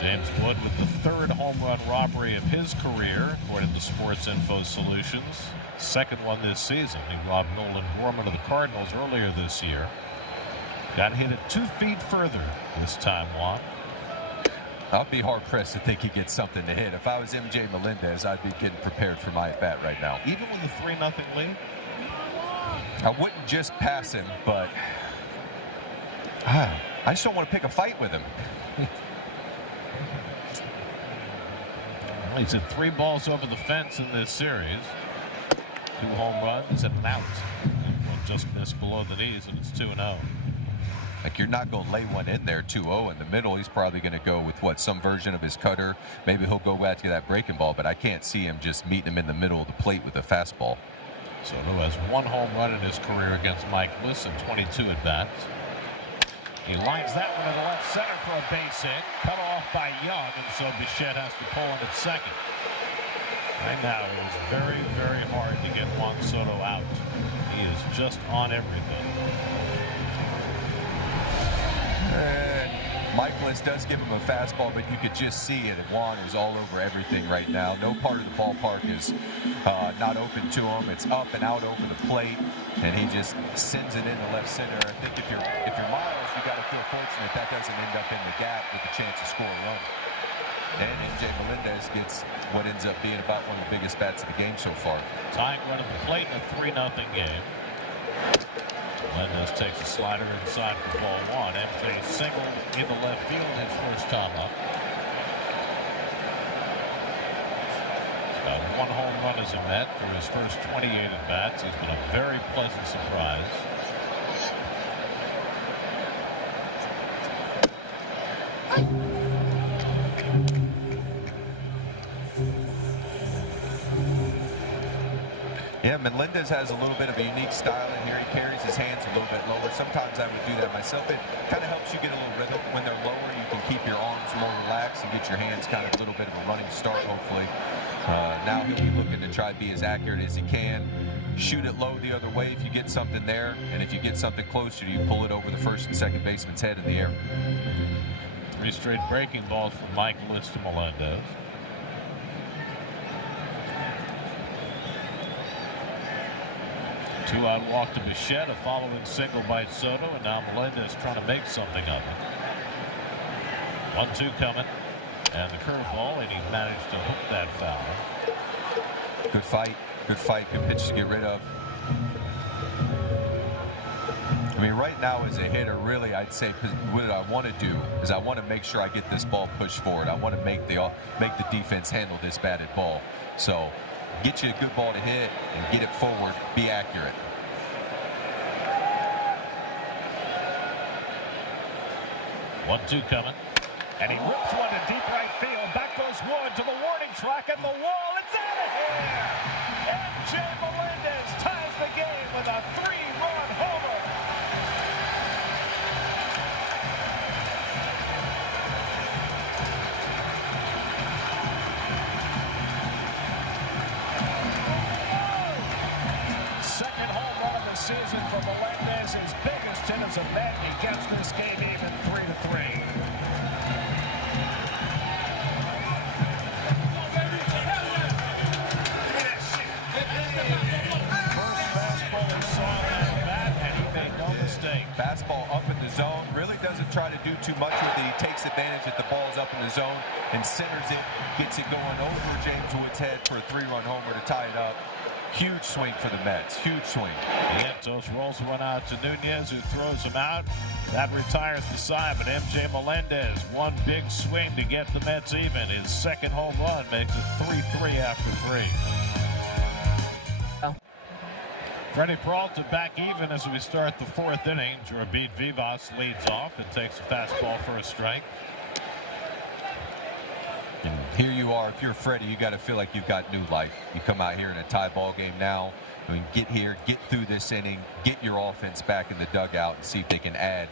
James Wood with the 3rd home run robbery of his career, according to Sports Info Solutions. 2nd one this season. He robbed Nolan Gorman of the Cardinals earlier this year. Got hit it 2 feet further this time, Juan. I'd be hard-pressed to think he gets something to hit. If I was MJ Melendez, I'd be getting prepared for my at-bat right now. Even with a 3-0 lead? I wouldn't just pass him, but I just don't want to pick a fight with him. Well, he's hit 3 balls over the fence in this series. 2 home runs and an out. One just missed below the knees, and it's 2-0. Like, you're not going to lay one in there 2-0 in the middle. He's probably going to go with some version of his cutter. Maybe he'll go back to that breaking ball, but I can't see him just meeting him in the middle of the plate with a fastball. Soto has 1 home run in his career against Michaelis and 22 at-bats. He lines that one to the left center for a base hit. Cut off by Young, and so Bichette has to pull him at second. Right now, it is very, very hard to get Juan Soto out. He is just on everything. And Michaelis does give him a fastball, but you could just see it. Juan is all over everything right now. No part of the ballpark is not open to him. It's up and out over the plate, and he just sends it into left center. I think if you're Miles, you got to feel fortunate that doesn't end up in the gap with a chance to score a run. And MJ Melendez gets what ends up being about one of the biggest bats of the game so far. Tying run at the plate in a 3-0 game. Melendez takes a slider inside for ball 1. MJ single in the left field his first time up. He's got 1 home run as a Met for his first 28 at-bats. He's been a very pleasant surprise. Melendez has a little bit of a unique style in here. He carries his hands a little bit lower. Sometimes I would do that myself. It kind of helps you get a little rhythm. When they're lower, you can keep your arms more relaxed and get your hands kind of a little bit of a running start, hopefully. Now he'll be looking to try to be as accurate as he can. Shoot it low the other way if you get something there, and if you get something closer, you pull it over the first and second baseman's head in the air. 3 straight breaking balls from Mike List to Melendez. Two-out walk to Bichette, a following single by Soto, and now Melendez trying to make something of it. 1-2 coming, and the curveball, and he managed to hook that foul. Good fight. Good fight, good pitch to get rid of. I mean, right now as a hitter, really, I'd say what I want to do is I want to make sure I get this ball pushed forward. I want to make the defense handle this batted ball. So get you a good ball to hit and get it forward, be accurate. One-two coming, and he rips one to deep right field. Back goes Wood to the warning track at the wall. It's out of here! MJ Melendez ties the game with a 3-run homer. Second home run of the season for Melendez, his biggest hit as a Met. He gets this game even 3-3. Fastball up in the zone, really doesn't try to do too much with it. He takes advantage that the ball's up in the zone and centers it, gets it going over James Wood's head for a 3-run homer to tie it up. Huge swing for the Mets, huge swing. Vientos rolls one out to Nunez, who throws him out. That retires the side, but MJ Melendez, one big swing to get the Mets even. His second home run makes it 3-3 after 3. Freddie Peralta back even as we start the 4th inning. Jorbit Vivas leads off and takes a fastball for a strike. And here you are, if you're Freddie, you got to feel like you've got new life. You come out here in a tie ball game now. I mean, get here, get through this inning, get your offense back in the dugout and see if they can add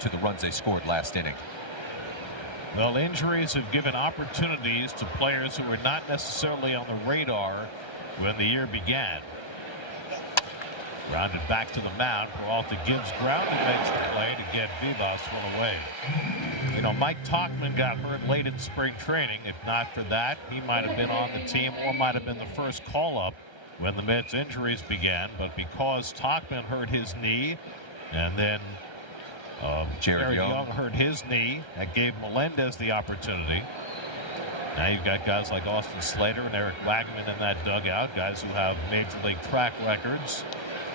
to the runs they scored last inning. Well, injuries have given opportunities to players who were not necessarily on the radar when the year began. Grounded back to the mound. Peralta gives ground and makes the play to get Vivas one away. You know, Mike Tauchman got hurt late in spring training. If not for that, he might have been on the team or might have been the first call-up when the Mets' injuries began. But because Tauchman hurt his knee, and then Jared Young hurt his knee, that gave Melendez the opportunity. Now you've got guys like Austin Slater and Eric Wagman in that dugout, guys who have major league track records,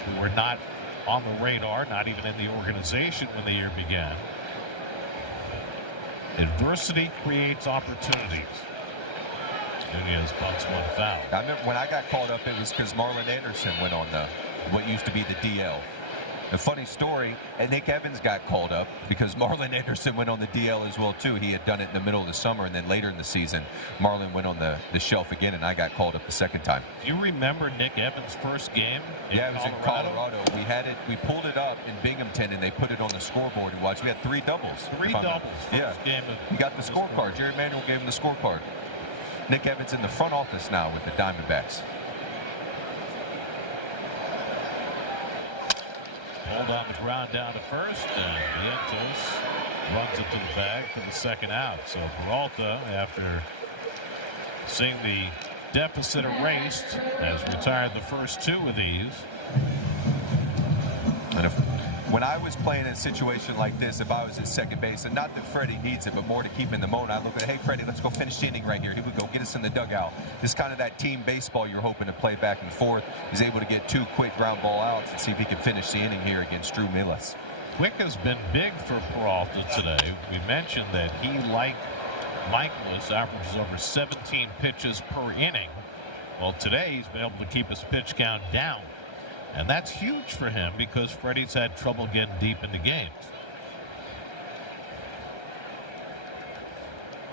who were not on the radar, not even in the organization when the year began. Adversity creates opportunities. Nunez bunts one foul. I remember when I got called up, it was because Marlon Anderson went on what used to be the DL. A funny story, and Nick Evans got called up because Marlon Anderson went on the DL as well, too. He had done it in the middle of the summer, and then later in the season, Marlon went on the shelf again, and I got called up the second time. Do you remember Nick Evans' first game in Yeah, it was Colorado? in Colorado. We pulled it up in Binghamton, and they put it on the scoreboard and watched. We had 3 doubles. 3 doubles. First game of he got the scorecard. Jerry Manuel gave him the scorecard. Nick Evans in the front office now with the Diamondbacks. Pulled on the ground down to first, and Vientos runs it to the bag for the second out. So Peralta, after seeing the deficit erased, has retired the first 2 of these. And when I was playing in a situation like this, if I was at second base, and not that Freddie needs it, but more to keep in the moment, I look at, hey, Freddie, let's go finish the inning right here. Here we go. Get us in the dugout. It's kind of that team baseball you're hoping to play back and forth. He's able to get 2 quick ground ball outs and see if he can finish the inning here against Drew Millis. Quick has been big for Peralta today. We mentioned that he, like Michaelis, averages over 17 pitches per inning. Well, today he's been able to keep his pitch count down. And that's huge for him because Freddie's had trouble getting deep into games.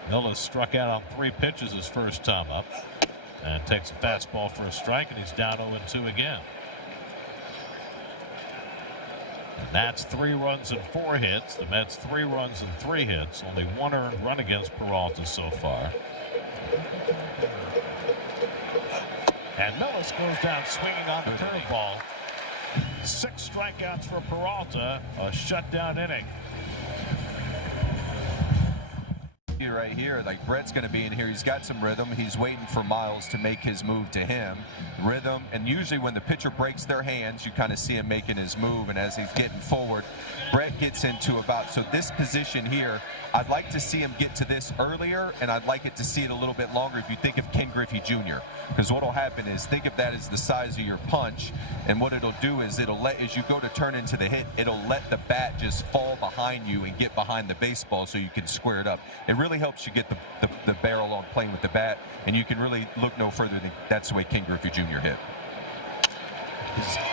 Millis struck out on 3 pitches his first time up. And takes a fastball for a strike, and he's down 0-2 again. And that's 3 runs and 4 hits. The Mets 3 runs and 3 hits. Only 1 earned run against Peralta so far. And Millis goes down swinging on the curveball. 6 strikeouts for Peralta. A shutdown inning. Right here, like Brett's going to be in here. He's got some rhythm. He's waiting for Miles to make his move to him. Rhythm, and usually when the pitcher breaks their hands, you kind of see him making his move, and as he's getting forward, Brett gets into about, so this position here, I'd like to see him get to this earlier, and I'd like it to see it a little bit longer if you think of Ken Griffey Jr., because what will happen is, think of that as the size of your punch, and what it'll do is it'll let, as you go to turn into the hit, it'll let the bat just fall behind you and get behind the baseball so you can square it up. It really helps you get the barrel on playing with the bat, and you can really look no further than that's the way Ken Griffey Jr. hit.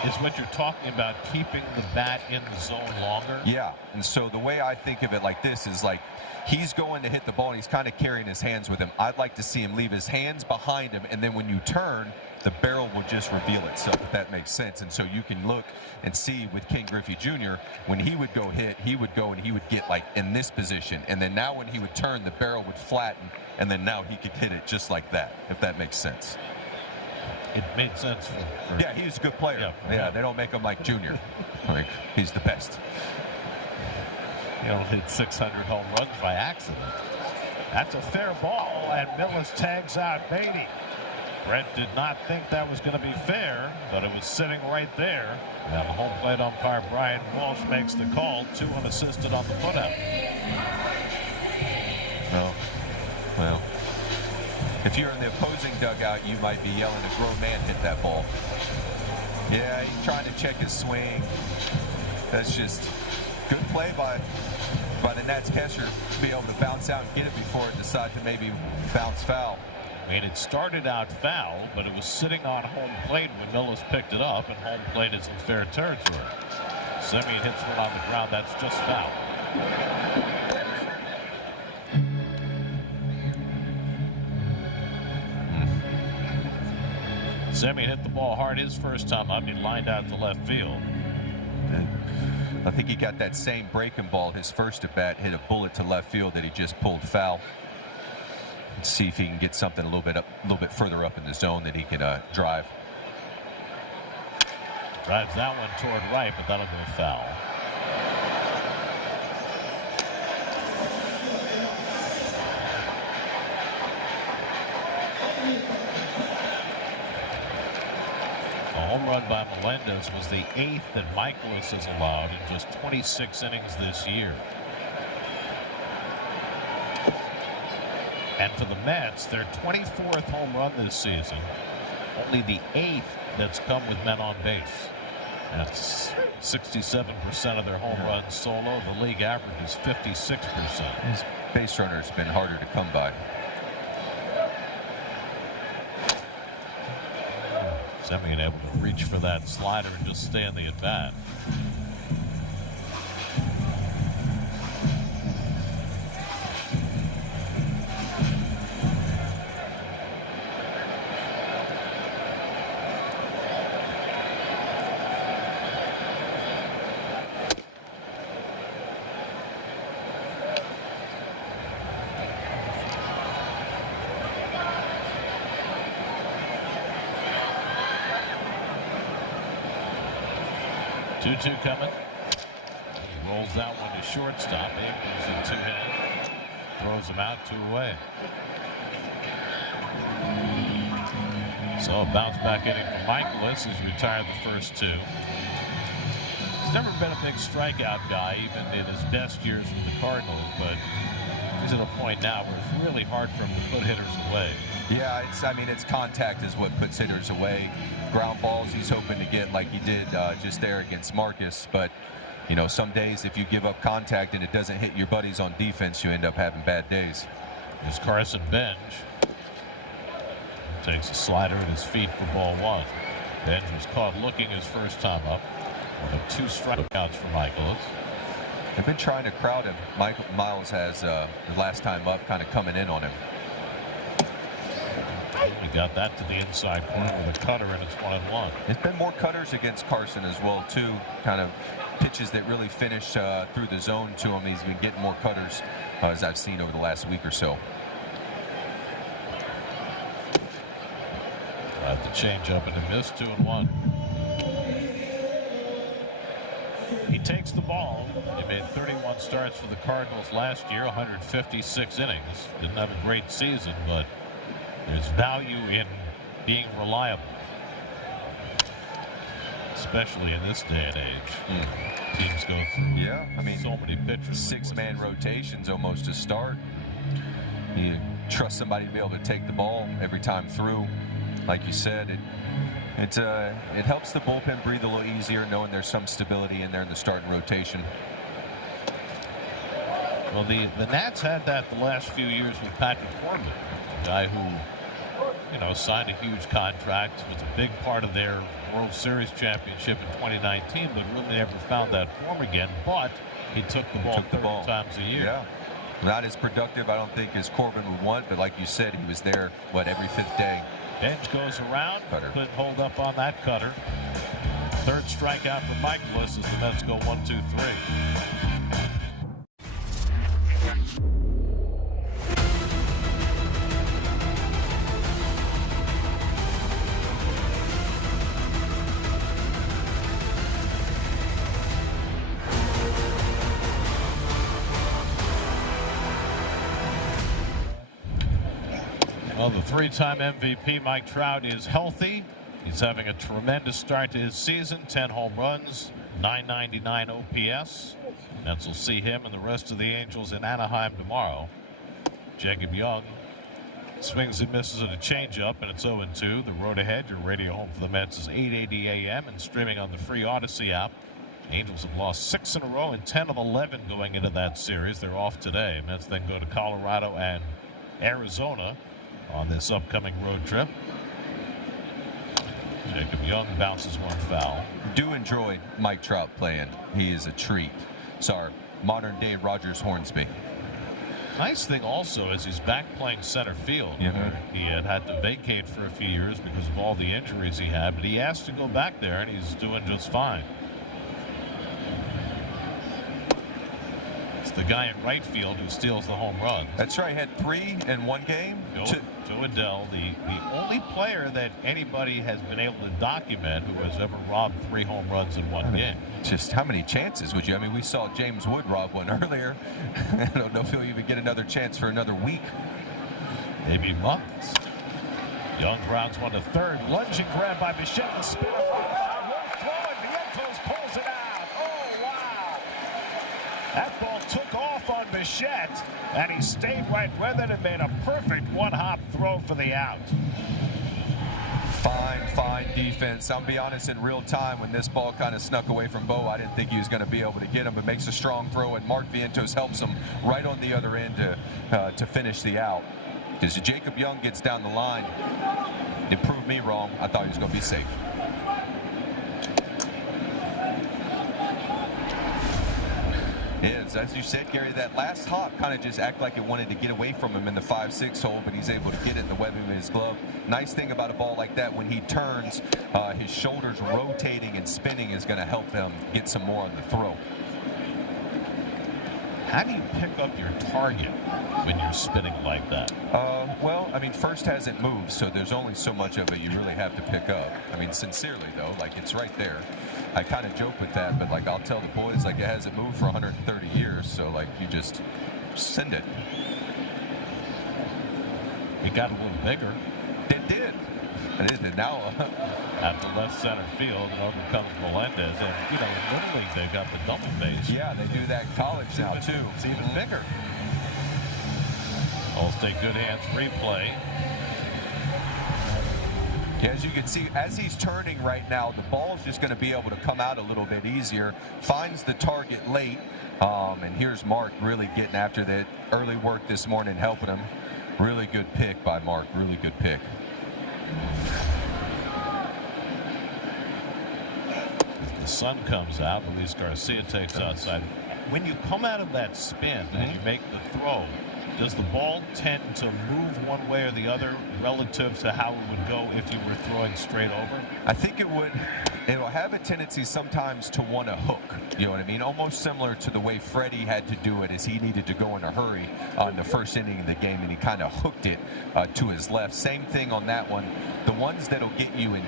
Is what you're talking about, keeping the bat in the zone longer? Yeah, and so the way I think of it like this is like he's going to hit the ball and he's kind of carrying his hands with him. I'd like to see him leave his hands behind him, and then when you turn, the barrel will just reveal itself, if that makes sense. And so you can look and see with Ken Griffey Jr., when he would go hit, he would go and he would get like in this position. And then now when he would turn, the barrel would flatten, and then now he could hit it just like that, if that makes sense. It made sense for yeah, he's a good player. Yeah, they don't make him like Junior. Like, he's the best. You don't hit 600 home runs by accident. That's a fair ball, and Millis tags out Beatty. Brent did not think that was going to be fair, but it was sitting right there. And the home plate umpire Brian Walsh makes the call, 2 unassisted on the putout. No. Well, if you're in the opposing dugout, you might be yelling, a grown man hit that ball. Yeah, he's trying to check his swing. That's just good play by the Nats catcher to be able to bounce out and get it before it decides to maybe bounce foul. I mean, it started out foul, but it was sitting on home plate when Millis picked it up, and home plate is in fair territory. Semien hits one on the ground. That's just foul. Semien hit the ball hard his first time up. He lined out to left field. And I think he got that same breaking ball. His first at bat hit a bullet to left field that he just pulled foul. Let's see if he can get something a little bit further up in the zone that he can drive. Drives that one toward right, but that'll go foul. A home run by Melendez was the 8th that Michaelis has allowed in just 26 innings this year. And for the Mets, their 24th home run this season, only the 8th that's come with men on base. That's 67% of their home runs solo. The league average is 56%. His base runner's been harder to come by. Semien able to reach for that slider and just stay in the at bat. Two coming. He rolls that one to shortstop. Abrams in 2-hand. Throws him out 2 away. So a bounce back inning for Michaelis. He's retired the first 2. He's never been a big strikeout guy, even in his best years with the Cardinals, but he's at a point now where it's really hard for him to put hitters away. Yeah, it's contact is what puts hitters away. Ground balls he's hoping to get like he did just there against Marcus. But, you know, some days if you give up contact and it doesn't hit your buddies on defense, you end up having bad days. Here's Carson Benj. Takes a slider at his feet for ball 1. Benj was caught looking his first time up. 2 strikeouts for Michaelis. They've been trying to crowd him. Miles has the last time up kind of coming in on him. He got that to the inside corner with a cutter, and it's 1-1. There's been more cutters against Carson as well, too. Kind of pitches that really finish through the zone to him. He's been getting more cutters, as I've seen over the last week or so. Got the change up and a miss, 2-1. He takes the ball. He made 31 starts for the Cardinals last year, 156 innings. Didn't have a great season, but there's value in being reliable, especially in this day and age. Teams go through so many pitchers. 6-man rotations almost to start. You trust somebody to be able to take the ball every time through. Like you said, it helps the bullpen breathe a little easier knowing there's some stability in there in the starting rotation. Well, the Nats had that the last few years with Patrick Corbin, a guy who, signed a huge contract, was a big part of their World Series championship in 2019, but really never found that form again. But he took the ball 30 times a year. Yeah. Not as productive, I don't think, as Corbin would want, but like you said, he was there, every 5th day. Edge goes around, couldn't hold up on that cutter. Third strikeout for Michaelis as the Mets go 1-2-3. Well, the 3-time MVP Mike Trout is healthy. He's having a tremendous start to his season. 10 home runs, .999 OPS. Mets will see him and the rest of the Angels in Anaheim tomorrow. Jacob Young swings and misses at a changeup, and it's 0-2. The road ahead, your radio home for the Mets is 8:80 a.m. and streaming on the free Odyssey app. Angels have lost 6 in a row and 10 of 11 going into that series. They're off today. Mets then go to Colorado and Arizona on this upcoming road trip. Jacob Young bounces one foul. Do enjoy Mike Trout playing. He is a treat. It's our modern-day Rogers Hornsby. Nice thing also is he's back playing center field. Mm-hmm. He had to vacate for a few years because of all the injuries he had, but he asked to go back there, and he's doing just fine. It's the guy in right field who steals the home run. That's right. He had 3 in one game. Joe Adele, the only player that anybody has been able to document who has ever robbed 3 home runs in one game. Just how many chances would you? I mean, we saw James Wood rob one earlier. I don't know if he'll even get another chance for another week. Maybe months. Young grounds one to third. Lunging grab by Bichette. The spinner. Won't throw it. Vientos pulls it out. Oh, wow. That ball took off on Bichette, and he stayed right with it and made a perfect one-hop throw for the out. Fine defense. I'll be honest, in real time, when this ball kind of snuck away from Bo, I didn't think he was going to be able to get him, but makes a strong throw, and Mark Vientos helps him right on the other end to finish the out. As Jacob Young gets down the line, it proved me wrong. I thought he was going to be safe. Is, as you said, Gary, that last hop kind of just acted like it wanted to get away from him in the 5-6 hole, but he's able to get it in the webbing of his glove. Nice thing about a ball like that, when he turns, his shoulders rotating and spinning is going to help them get some more on the throw. How do you pick up your target when you're spinning like that? Well, I mean, first hasn't moved, so there's only so much of it you really have to pick up. I mean, sincerely, though, like, it's right there. I kind of joke with that, but, like, I'll tell the boys, like, it hasn't moved for 130 years, so, like, you just send it. It got a little bigger. It did. And now at the left center field, and over comes Melendez. And, in Little League, they've got the double base. Yeah, they do that in college now, too. It's even bigger. Allstate Good Hands replay. As you can see, as he's turning right now, the ball's just going to be able to come out a little bit easier. Finds the target late. And here's Mark really getting after that early work this morning, helping him. Really good pick by Mark. Really good pick. The sun comes out. Luis Garcia takes outside. When you come out of that spin and you make the throw, does the ball tend to move one way or the other relative to how it would go if you were throwing straight over? I think it would. It'll have a tendency sometimes to want to hook. You know what I mean? Almost similar to the way Freddie had to do it, as he needed to go in a hurry on the first inning of the game, and he kind of hooked it to his left. Same thing on that one. The ones that'll get you in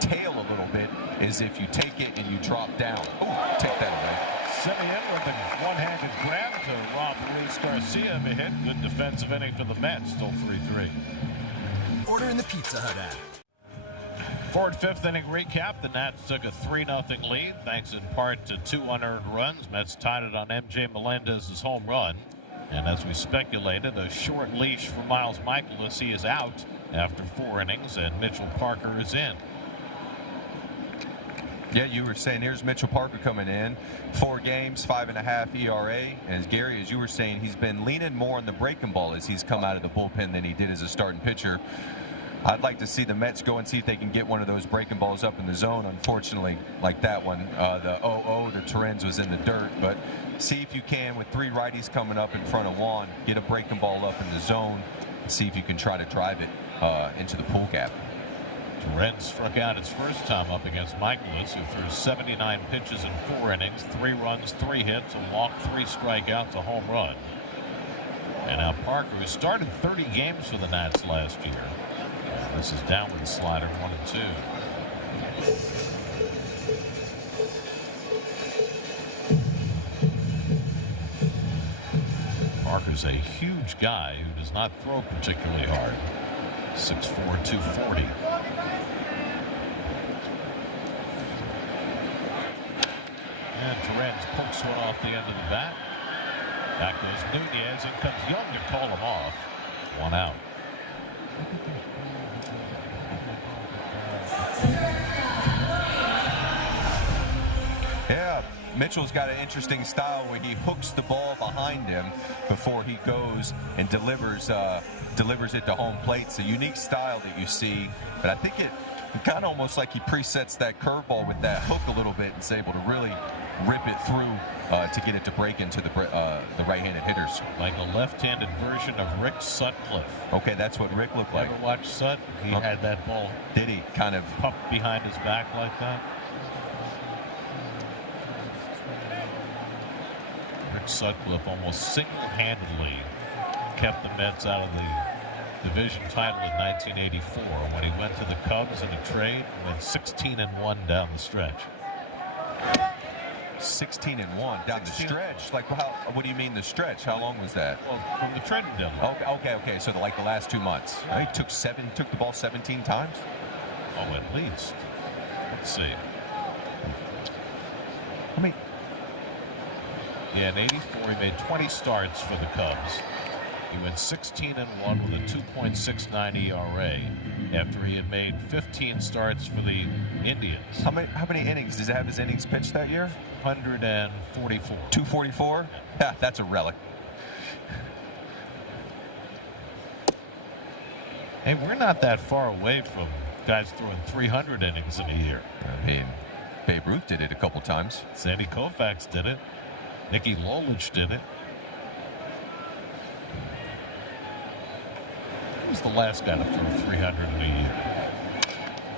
tail a little bit is if you take it and you drop down. Oh, take that away. Simeon with a one-handed grab to rob Luis Garcia of a hit. Good defensive inning for the Mets. Still 3-3. Order in the Pizza Hut app. Forward fifth inning recap. The Nats took a 3-0 lead, thanks in part to 2 unearned runs. Mets tied it on MJ Melendez's home run. And as we speculated, a short leash for Miles Michaelis. He is out after 4 innings, and Mitchell Parker is in. Yeah, you were saying here's Mitchell Parker coming in. 4 games, 5.5 ERA. And as Gary, as you were saying, he's been leaning more on the breaking ball as he's come out of the bullpen than he did as a starting pitcher. I'd like to see the Mets go and see if they can get one of those breaking balls up in the zone. Unfortunately, like that one, the 0-0, the Torrens was in the dirt. But see if you can, with 3 righties coming up in front of Juan, get a breaking ball up in the zone and see if you can try to drive it into the pool gap. Torrens struck out his first time up against Michaelis, who threw 79 pitches in 4 innings, 3 runs, 3 hits, a walk, 3 strikeouts, a home run. And now Parker, who started 30 games for the Nats last year. This is down with the slider, 1-2. Parker's a huge guy who does not throw particularly hard. 6'4", 240. And Torrens pokes one off the end of the bat. Back goes Nunez. In comes Young to call him off. 1 out. Yeah, Mitchell's got an interesting style where he hooks the ball behind him before he goes and delivers it to home plate. It's a unique style that you see, but I think it kind of almost like he presets that curveball with that hook a little bit and is able to really rip it through to get it to break into the right-handed hitters. Like a left-handed version of Rick Sutcliffe. Okay, that's what Rick looked like. Ever watch Sut? He had that ball. Did he? Kind of Pumped behind his back like that. Rick Sutcliffe almost single-handedly kept the Mets out of the division title in 1984 when he went to the Cubs in a trade, went 16-1 down the stretch. 16-1 down the stretch. Like, what do you mean the stretch? How long was that? Well, from the trading deadline. Okay. So like the last 2 months. He took the ball 17 times. Oh, at least. Let's see. I mean, yeah, in '84 he made 20 starts for the Cubs. He went 16-1 with a 2.69 ERA after he had made 15 starts for the Indians. How many innings does he have his innings pitched that year? 144. 244? Yeah, that's a relic. Hey, we're not that far away from guys throwing 300 innings in a year. I mean, Babe Ruth did it a couple times. Sandy Koufax did it. Nicky Lolich did it. Who's the last guy to throw 300 in a year?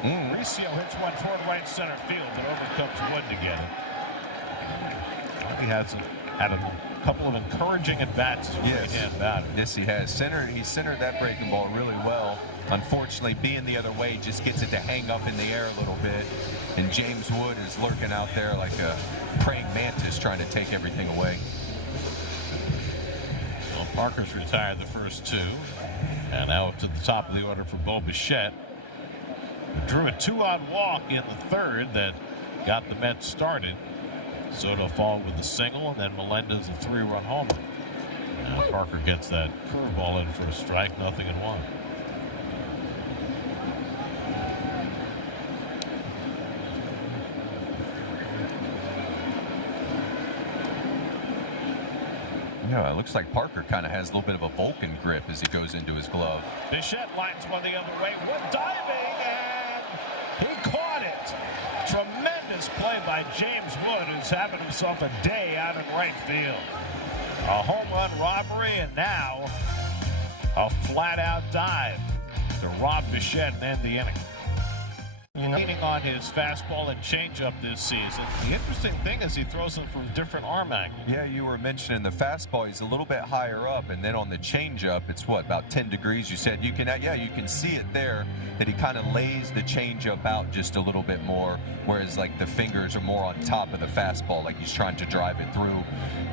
Mauricio hits one toward right center field, but overcomes Wood to get it. He has had a couple of encouraging at-bats as a right-hand batter. Yes, he has. He centered that breaking ball really well. Unfortunately, being the other way just gets it to hang up in the air a little bit. And James Wood is lurking out there like a praying mantis trying to take everything away. Well, Parker's retired the first 2. And now up to the top of the order for Bo Bichette. Drew a 2-out walk in the 3rd that got the Mets started. Soto followed with a single, and then Melendez a 3-run homer. Now Parker gets that curveball in for a strike, 0-1. Yeah, it looks like Parker kind of has a little bit of a Vulcan grip as he goes into his glove. Bichette lines one the other way. Wood diving, and he caught it. Tremendous play by James Wood, who's having himself a day out in right field. A home run robbery, and now a flat-out dive to rob Bichette and end the inning. Leaning on his fastball and changeup this season. The interesting thing is he throws them from different arm angles. Yeah, you were mentioning the fastball. He's a little bit higher up, and then on the changeup, it's what, about 10 degrees? You said you can see it there that he kind of lays the changeup out just a little bit more, whereas like the fingers are more on top of the fastball, like he's trying to drive it through.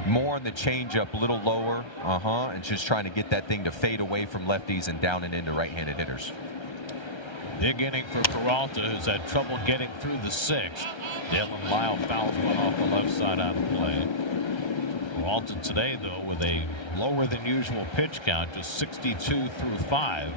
More on the changeup, a little lower, and just trying to get that thing to fade away from lefties and down and into right-handed hitters. Big inning for Peralta, who's had trouble getting through the sixth. Dylan Lyle fouls one off the left side out of play. Peralta today, though, with a lower than usual pitch count, just 62 through 5.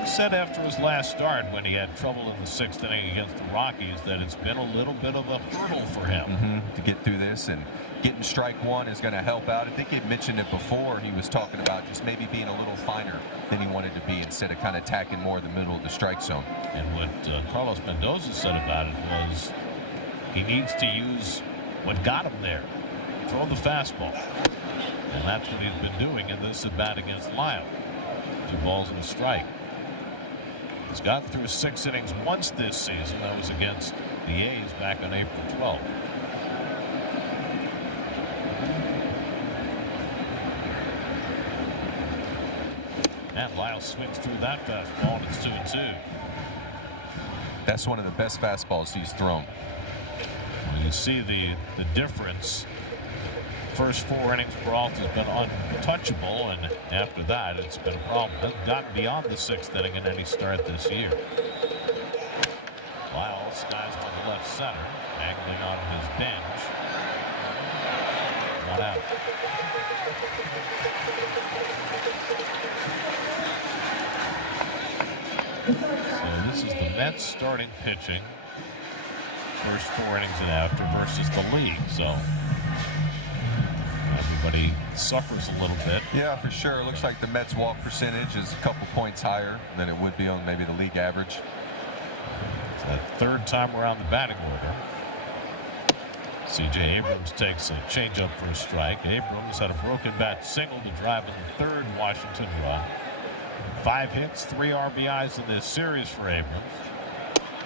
He said after his last start, when he had trouble in the sixth inning against the Rockies, that it's been a little bit of a hurdle for him. To get through this, and getting strike one is going to help out. I think he mentioned it before. He was talking about just maybe being a little finer than he wanted to be instead of kind of tacking more in the middle of the strike zone. And what Carlos Mendoza said about it was he needs to use what got him there. Throw the fastball. And that's what he's been doing in this at-bat against Lyle. 2 balls and a strike. He's gotten through 6 innings once this season. That was against the A's back on April 12th. And Lyle swings through that fastball, and it's 2-2. That's one of the best fastballs he's thrown. You see the difference. First 4 innings, Peralta's been untouchable, and after that, it's been a problem. Hasn't gotten beyond the 6th inning in any start this year. Lyle skies on the left center, angling on his bench. Not out. So this is the Mets starting pitching. First 4 innings and after versus the league. So everybody suffers a little bit. Yeah, for sure. It looks like the Mets' walk percentage is a couple points higher than it would be on maybe the league average. It's that 3rd time around the batting order. C.J. Abrams takes a changeup for a strike. Abrams had a broken bat single to drive in the 3rd Washington run. 5 hits, 3 RBIs in this series for Abrams.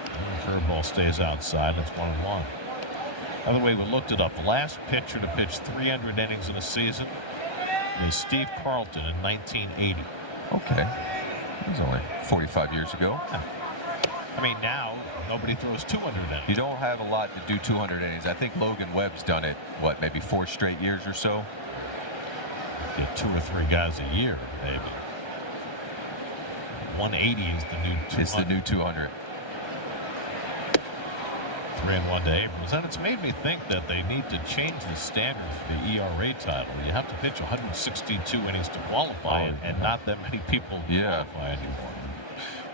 And the curveball stays outside. It's 1-1. By the way, we looked it up. The last pitcher to pitch 300 innings in a season was Steve Carlton in 1980. Okay. That was only 45 years ago. I mean, now nobody throws 200 innings. You don't have a lot to do 200 innings. I think Logan Webb's done it, what, maybe 4 straight years or so? Get 2 or 3 guys a year, maybe. 180 is the new 200. It's the new 200. 3-1 to Abrams. And it's made me think that they need to change the standard for the ERA title. You have to pitch 162 innings to qualify, and not that many people qualify anymore.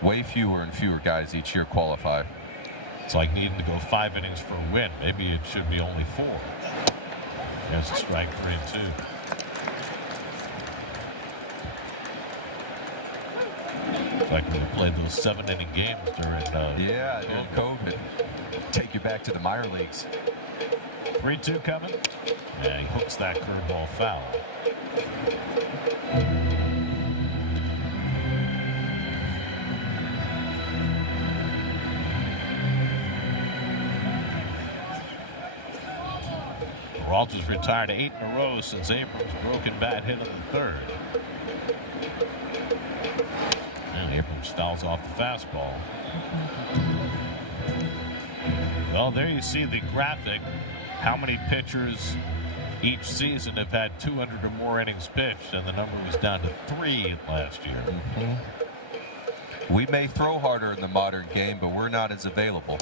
Way fewer and fewer guys each year qualify. It's like needing to go 5 innings for a win. Maybe it should be only 4. There's a strike, 3-2. It's like we played those 7-inning games during during COVID. Take you back to the minor leagues. 3-2 coming. Yeah, he hooks that curveball foul. Peralta's retired 8 in a row since Abrams' broken bat hit in the 3rd. And Abrams fouls off the fastball. Well, there you see the graphic. How many pitchers each season have had 200 or more innings pitched, and the number was down to 3 last year. We may throw harder in the modern game, but we're not as available.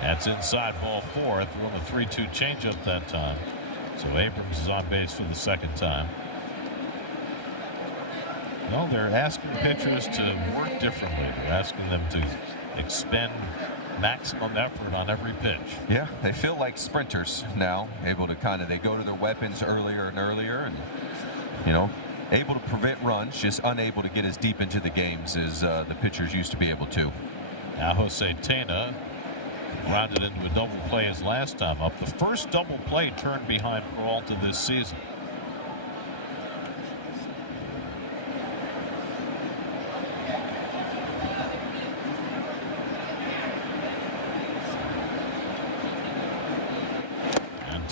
That's inside ball 4. Threw him a 3-2 changeup that time. So Abrams is on base for the 2nd time. No, they're asking pitchers to work differently. They're asking them to expend maximum effort on every pitch. Yeah, they feel like sprinters now, able to they go to their weapons earlier and earlier, and, able to prevent runs, just unable to get as deep into the games as the pitchers used to be able to. Now Jose Tena grounded into a double play his last time up. The first double play turned behind Peralta this season.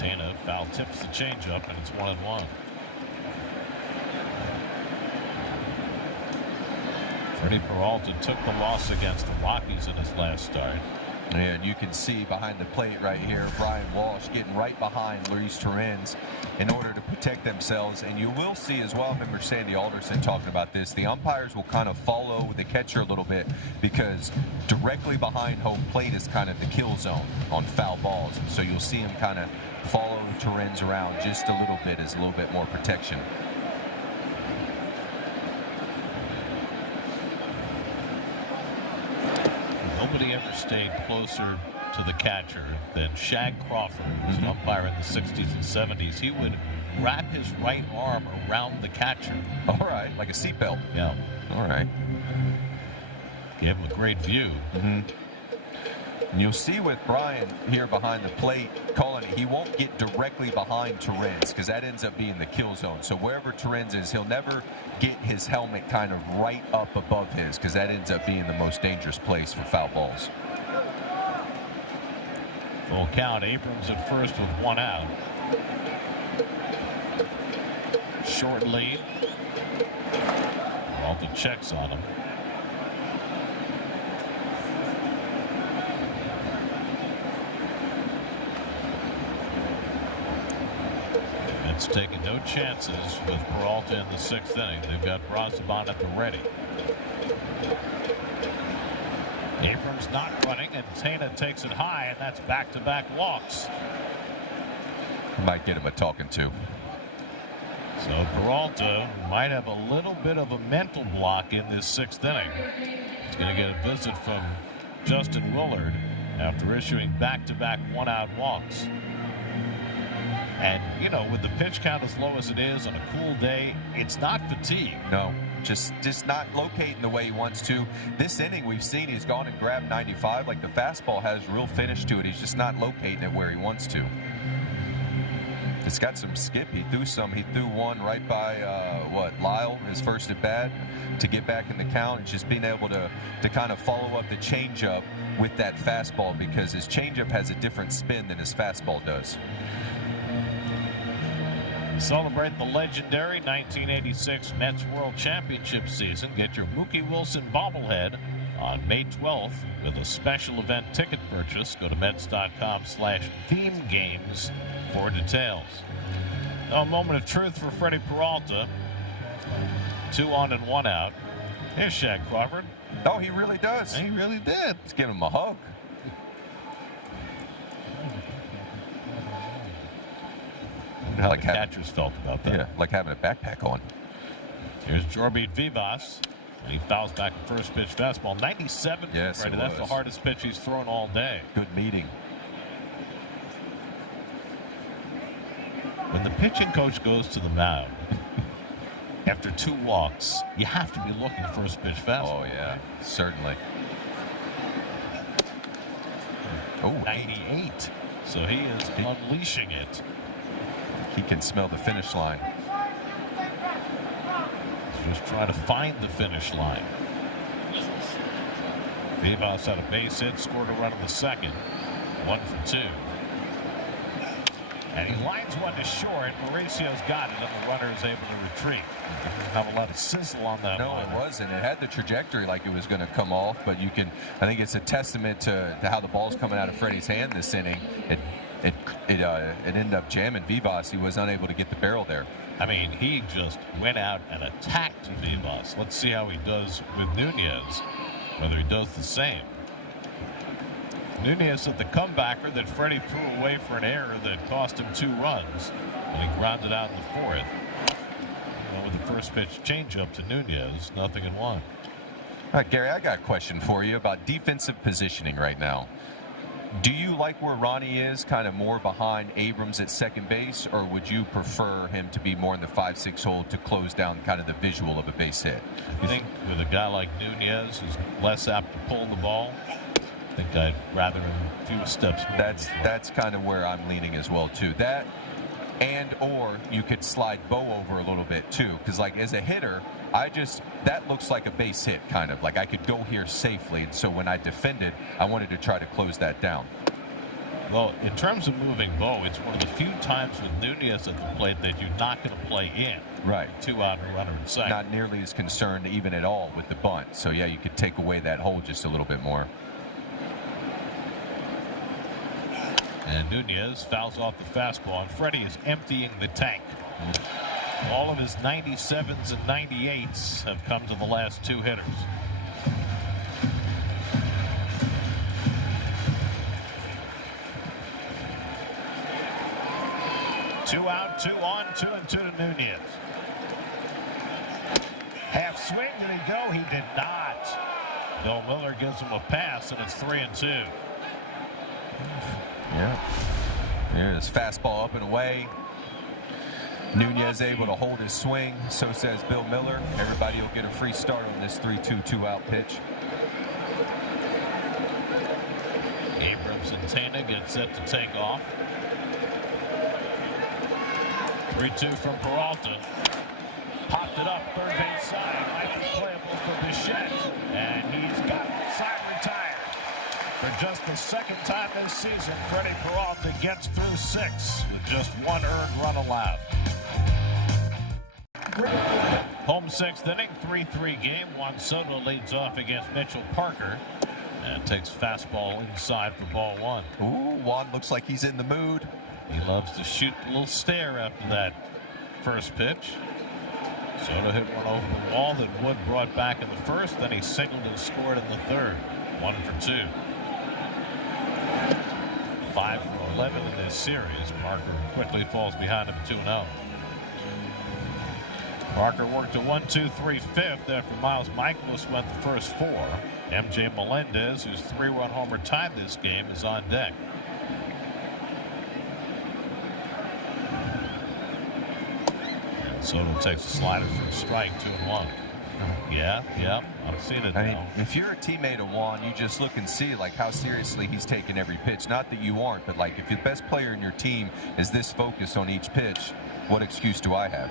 Tana foul tips the changeup, and it's 1-1. Freddie Peralta took the loss against the Rockies in his last start. And you can see behind the plate right here, Brian Walsh getting right behind Luis Torrens in order to protect themselves. And you will see as well, I remember Sandy Alderson talking about this, the umpires will kind of follow the catcher a little bit because directly behind home plate is kind of the kill zone on foul balls. And so you'll see him kind of follow Torrens around just a little bit as a little bit more protection. Nobody ever stayed closer to the catcher than Shag Crawford, who was an umpire in the 60s and 70s. He would wrap his right arm around the catcher. All right, like a seatbelt. Yeah. All right. Gave him a great view. And you'll see with Brian here behind the plate calling it, he won't get directly behind Torrens because that ends up being the kill zone. So wherever Torrens is, he'll never get his helmet kind of right up above his because that ends up being the most dangerous place for foul balls. Full count. Abrams at first with 1 out. Short lead. Peralta checks on him. It's taking no chances with Peralta in the 6th inning. They've got Brazoban at the ready. Abrams not running, and Tana takes it high, and that's back-to-back walks. Might get him a talking to. So Peralta might have a little bit of a mental block in this 6th inning. He's going to get a visit from Justin Willard after issuing back-to-back 1-out walks. And, you know, with the pitch count as low as it is on a cool day, it's not fatigue. No, just not locating the way he wants to. This inning we've seen he's gone and grabbed 95. Like the fastball has real finish to it. He's just not locating it where he wants to. It's got some skip. He threw some. He threw one right by, Lyle, his first at bat, to get back in the count. And just being able to kind of follow up the changeup with that fastball because his changeup has a different spin than his fastball does. Celebrate the legendary 1986 Mets World Championship season. Get your Mookie Wilson bobblehead on May 12th with a special event ticket purchase. Go to Mets.com/themegames for details. A moment of truth for Freddie Peralta. 2 on and 1 out. Here's Shag Crawford. Oh, he really does. He really did. Let's give him a hug. How the catchers felt about that. Yeah, like having a backpack on. Here's Jorbeat Vivas. And he fouls back a first pitch fastball. 97. Yes, Freddie. That's the hardest pitch he's thrown all day. Good meeting. When the pitching coach goes to the mound after 2 walks, you have to be looking first pitch fastball. Oh, yeah, certainly. Oh, 98. So he is unleashing it. He can smell the finish line. Just trying to find the finish line. Vivas had a base hit, scored a run in the 2nd. 1 for 2. And he lines one to short. Mauricio's got it, and the runner is able to retreat. Didn't have a lot of sizzle on that. No, line. it wasn't. It had the trajectory like it was going to come off, but you can. I think it's a testament to how the ball's coming out of Freddie's hand this inning. It ended up jamming Vivas. He was unable to get the barrel there. I mean, he just went out and attacked Vivas. Let's see how he does with Nunez, whether he does the same. Nunez at the comebacker that Freddie threw away for an error that cost him 2 runs, and he grounded out in the 4th. With the first pitch changeup to Nunez, 0-1. All right, Gary, I got a question for you about defensive positioning right now. Do you like where Ronnie is, kind of more behind Abrams at second base, or would you prefer him to be more in the 5-6 hole to close down kind of the visual of a base hit? You think with a guy like Nunez, who's less apt to pull the ball, I think I'd rather him a few steps more. That's kind of where I'm leaning as well, too. That, and or you could slide Bo over a little bit, too, because, like, as a hitter, that looks like a base hit, kind of. Like, I could go here safely, and so when I defended, I wanted to try to close that down. Well, in terms of moving Bo, it's one of the few times with Nunez at the plate that you're not going to play in. Right. 2-out runner in second. Not nearly as concerned even at all with the bunt. So, yeah, you could take away that hole just a little bit more. And Nunez fouls off the fastball, and Freddie is emptying the tank. All of his 97s and 98s have come to the last 2 hitters. Two out, 2 on, 2-2 to Nunez. Half swing, did he go? He did not. Bill Miller gives him a pass, and it's 3-2. Yeah. There's fastball up and away. Nunez able to hold his swing. So says Bill Miller. Everybody will get a free start on this 3-2 2-out pitch. Abrams and Tana get set to take off. 3-2 from Peralta. Popped it up, third base side. Might be playable for Bichette. And he's got side retired. For just the second time this season, Freddie Peralta gets through 6 with just 1 earned run allowed. Home 6th inning, 3-3 game. Juan Soto leads off against Mitchell Parker and takes fastball inside for ball 1. Ooh, Juan looks like he's in the mood. He loves to shoot a little stare after that first pitch. Soto hit one over the wall that Wood brought back in the first. Then he singled and scored in the third. 1 for 2. 5 for 11 in this series. Parker quickly falls behind him 2-0. Parker worked a 1-2-3 fifth after Miles Michaelis went the first 4. MJ Melendez, whose 3-run homer tied this game, is on deck. Soto takes a slider for a strike, 2-1. Yeah, I'm seeing it now. I mean, if you're a teammate of Juan, you just look and see like how seriously he's taking every pitch. Not that you aren't, but like if the best player in your team is this focused on each pitch, what excuse do I have?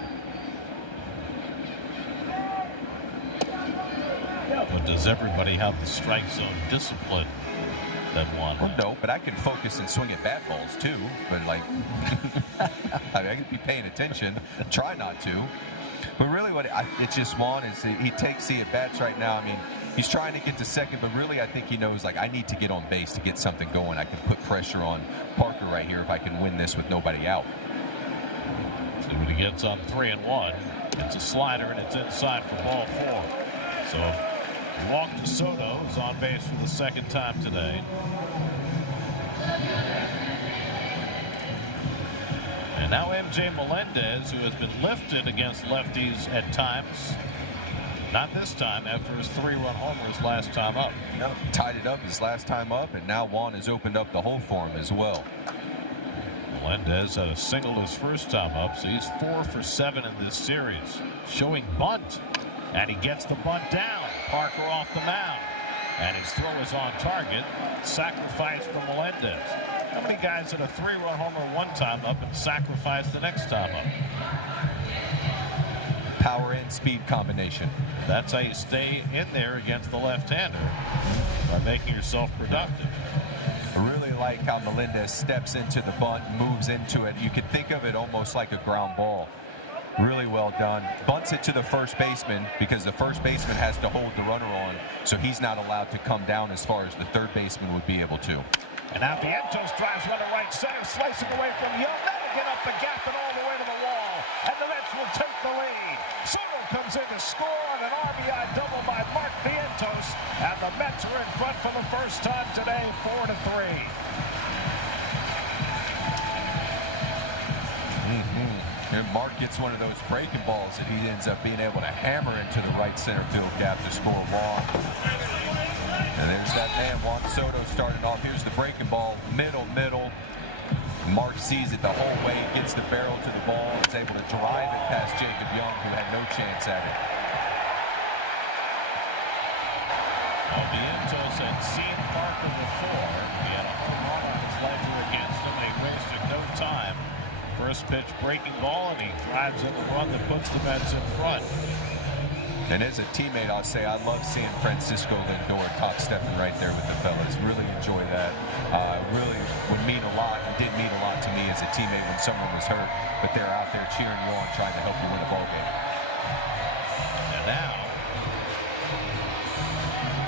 But does everybody have the strike zone discipline that Juan Well, has? no, but I can focus and swing at bat balls too. But like, I mean, I can be paying attention, try not to. But really, it's just Juan is he takes the at bats right now. I mean, he's trying to get to second, but really, I think he knows like I need to get on base to get something going. I can put pressure on Parker right here if I can win this with nobody out. See what he gets on 3-1. It's a slider and it's inside for ball 4. So walk to Soto, who's on base for the second time today. And now MJ Melendez, who has been lifted against lefties at times. Not this time after his 3-run homer his last time up. No, tied it up his last time up, and now Juan has opened up the hole for him as well. Melendez had a single his first time up, so he's 4 for 7 in this series. Showing bunt, and he gets the bunt down. Parker off the mound, and his throw is on target. Sacrifice for Melendez. How many guys hit a 3-run homer one time up and sacrifice the next time up? Power and speed combination. That's how you stay in there against the left-hander, by making yourself productive. I really like how Melendez steps into the bunt, moves into it. You could think of it almost like a ground ball. Really well done. Bunts it to the first baseman because the first baseman has to hold the runner on, so he's not allowed to come down as far as the third baseman would be able to. And now Vientos drives one to right center, slicing away from Young. That'll get up the gap and all the way to the wall. And the Mets will take the lead. Soto comes in to score on an RBI double by Mark Vientos. And the Mets are in front for the first time today, 4-3. And Mark gets one of those breaking balls that he ends up being able to hammer into the right center field gap to score long. And there's that man, Juan Soto, starting off. Here's the breaking ball, middle. Mark sees it the whole way, gets the barrel to the ball, is able to drive it past Jacob Young, who had no chance at it. Well, Vientos had seen Parker before. He had a home run on his ledger against him, and he wasted no time. First pitch breaking ball, and he drives in the run that puts the Mets in front. And as a teammate, I'll say I love seeing Francisco Lindor top stepping right there with the fellas. Really enjoy that. Really would mean a lot, and did mean a lot to me as a teammate when someone was hurt, but they're out there cheering you on, trying to help you win a ball game. And now,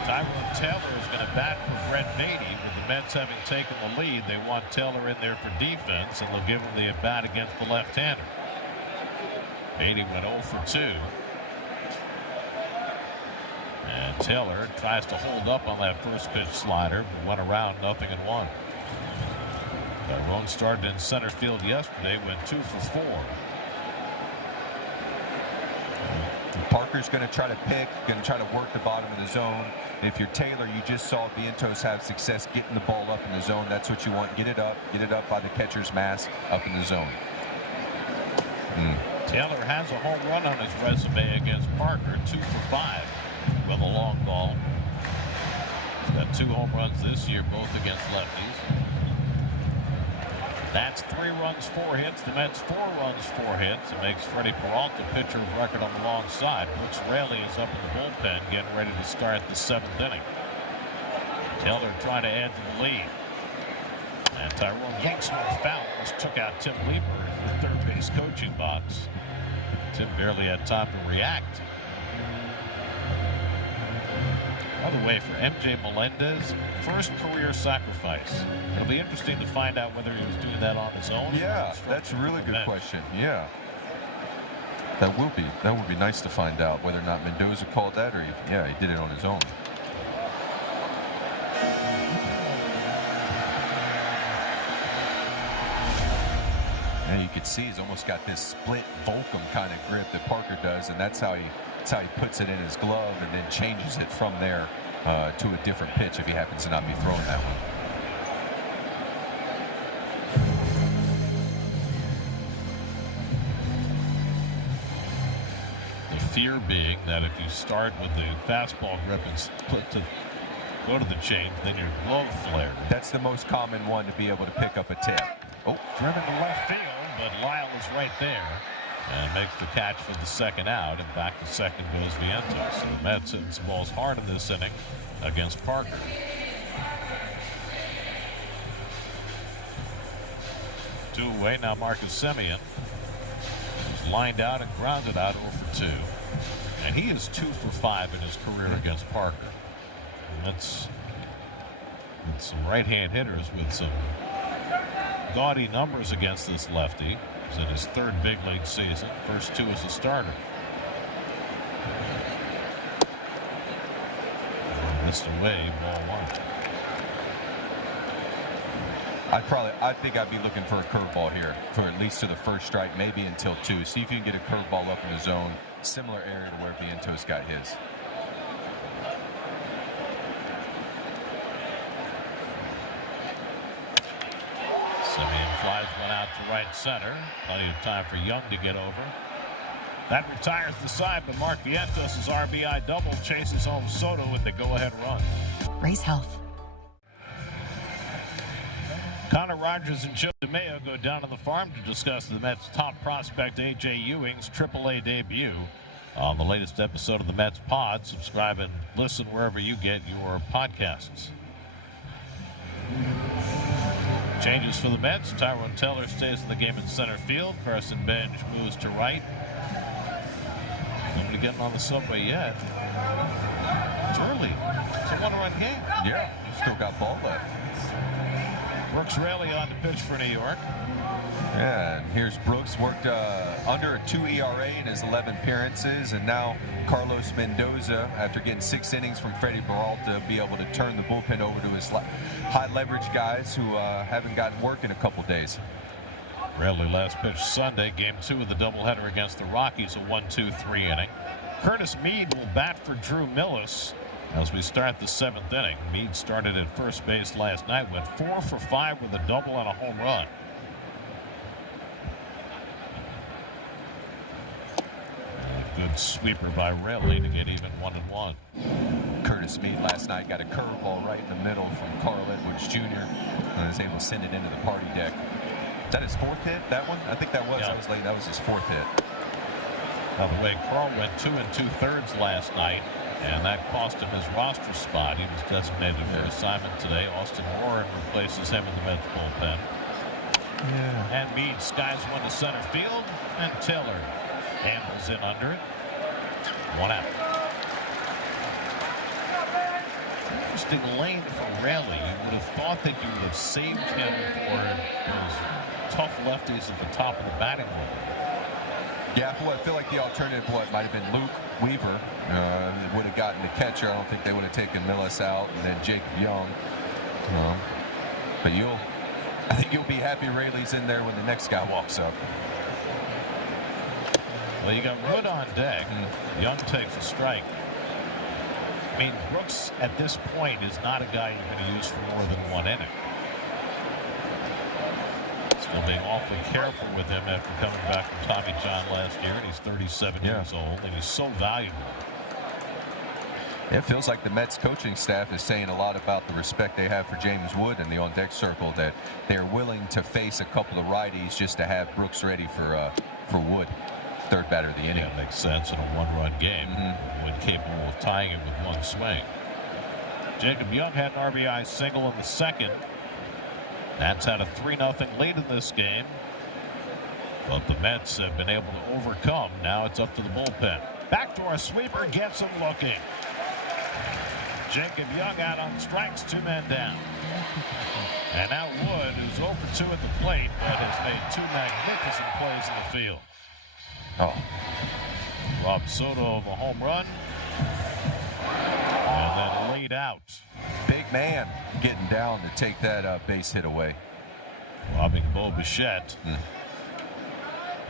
Tyrone Taylor is going to bat for Brett Beatty. With the Mets having taken the lead, they want Taylor in there for defense, and they'll give him the at-bat against the left-hander. Beatty went 0 for 2. And Taylor tries to hold up on that first pitch slider, but went around 0-1. Tyrone started in center field yesterday, went 2 for 4. Parker's going to try to pick, going to try to work the bottom of the zone. If you're Taylor, you just saw Vientos have success getting the ball up in the zone. That's what you want. Get it up by the catcher's mask, up in the zone. Taylor has a home run on his resume against Parker, 2 for 5 with a long ball. He's got 2 home runs this year, both against lefties. That's 3 runs, 4 hits. The Mets 4 runs, 4 hits. It makes Freddie Peralta pitcher of record on the long side. Brooks Raley is up in the bullpen, getting ready to start the 7th inning. Taylor trying to add to the lead. And Tyrone yanks one foul, which took out Tim Leeper in the third base coaching box. Tim barely had time to react. By the way, for MJ Melendez, first career sacrifice. It'll be interesting to find out whether he was doing that on his own. Yeah, that's a really good question. Yeah. That would be nice to find out whether or not Mendoza called that, or he did it on his own. And you can see he's almost got this split Volcom kind of grip that Parker does, and that's how he puts it in his glove and then changes it from there to a different pitch if he happens to not be throwing that one. The fear being that if you start with the fastball grip and split to go to the change, then your glove flares. That's the most common one to be able to pick up a tip. Oh, Driven to left field, but Lyle is right there and makes the catch for the second out, and back to second goes Vientos. So the Mets hitting some balls hard in this inning against Parker. Two away now. Marcus Semien is lined out and grounded out 0 for 2, and he is 2 for 5 in his career against Parker. And that's some right-hand hitters with some gaudy numbers against this lefty. He's in his 3rd big league season, first 2 as a starter. Missed away, ball 1. I think I'd be looking for a curveball here for at least to the first strike, maybe until 2. See if you can get a curveball up in the zone, similar area to where Vientos got his. Semien flies one out to right center. Plenty of time for Young to get over. That retires the side, but Mark Vientos' RBI double chases home Soto with the go-ahead run. Raise health. Connor Rogers and Joe DeMeo go down to the farm to discuss the Mets' top prospect A.J. Ewing's AAA debut. On the latest episode of the Mets Pod, subscribe and listen wherever you get your podcasts. Changes for the Mets. Tyrone Taylor stays in the game in center field. Carson Bench moves to right. Nobody getting on the subway yet. It's early. It's a 1-run game. Yeah, still got ball left. Brooks Raley on the pitch for New York. Yeah, and here's Brooks, worked under a 2 ERA in his 11 appearances, and now Carlos Mendoza, after getting 6 innings from Freddie Peralta, be able to turn the bullpen over to his high leverage guys who haven't gotten work in a couple days. Raley last pitch Sunday, game 2 of the doubleheader against the Rockies, a 1-2-3 inning. Curtis Mead will bat for Drew Millis as we start the 7th inning. Mead started at first base last night, went 4 for 5 with a double and a home run. Good sweeper by Raley to get even 1-1. Curtis Mead last night got a curveball right in the middle from Carl Edwards Jr. and was able to send it into the party deck. Is that his 4th hit, that one? I think that was. Yeah. That was his 4th hit. By the way, Carl went 2 2/3 last night, and that cost him his roster spot. He was designated for assignment today. Austin Warren replaces him in the Mets bullpen. Yeah. And Meade skies one to center field, and Taylor handles in under it. 1 out. Interesting lane for Raley. You would have thought that you would have saved him for those tough lefties at the top of the batting order. Yeah, I feel like the alternative, might have been Luke Weaver. Would have gotten the catcher. I don't think they would have taken Millis out, and then Jacob Young. But I think you'll be happy Raley's in there when the next guy walks up. Well, you got Wood on deck. Young takes a strike. I mean, Brooks at this point is not a guy you're going to use for more than 1 inning. Still being awfully careful with him after coming back from Tommy John last year, and he's 37 years old, and he's so valuable. It feels like the Mets coaching staff is saying a lot about the respect they have for James Wood in the on-deck circle, that they're willing to face a couple of righties just to have Brooks ready for Wood. Third batter of the inning. Yeah, makes sense in a 1-run game. Wood capable of tying it with 1 swing. Jacob Young had an RBI single in the second. That's had a 3-0 lead in this game. But the Mets have been able to overcome. Now it's up to the bullpen. Backdoor sweeper gets him looking. Jacob Young out on strikes, 2 men down. And now Wood, who's 0 for 2 at the plate, but has made 2 magnificent plays in the field. Rob Soto of a home run. And then laid out. Big man getting down to take that base hit away. Robbing Bo Bichette.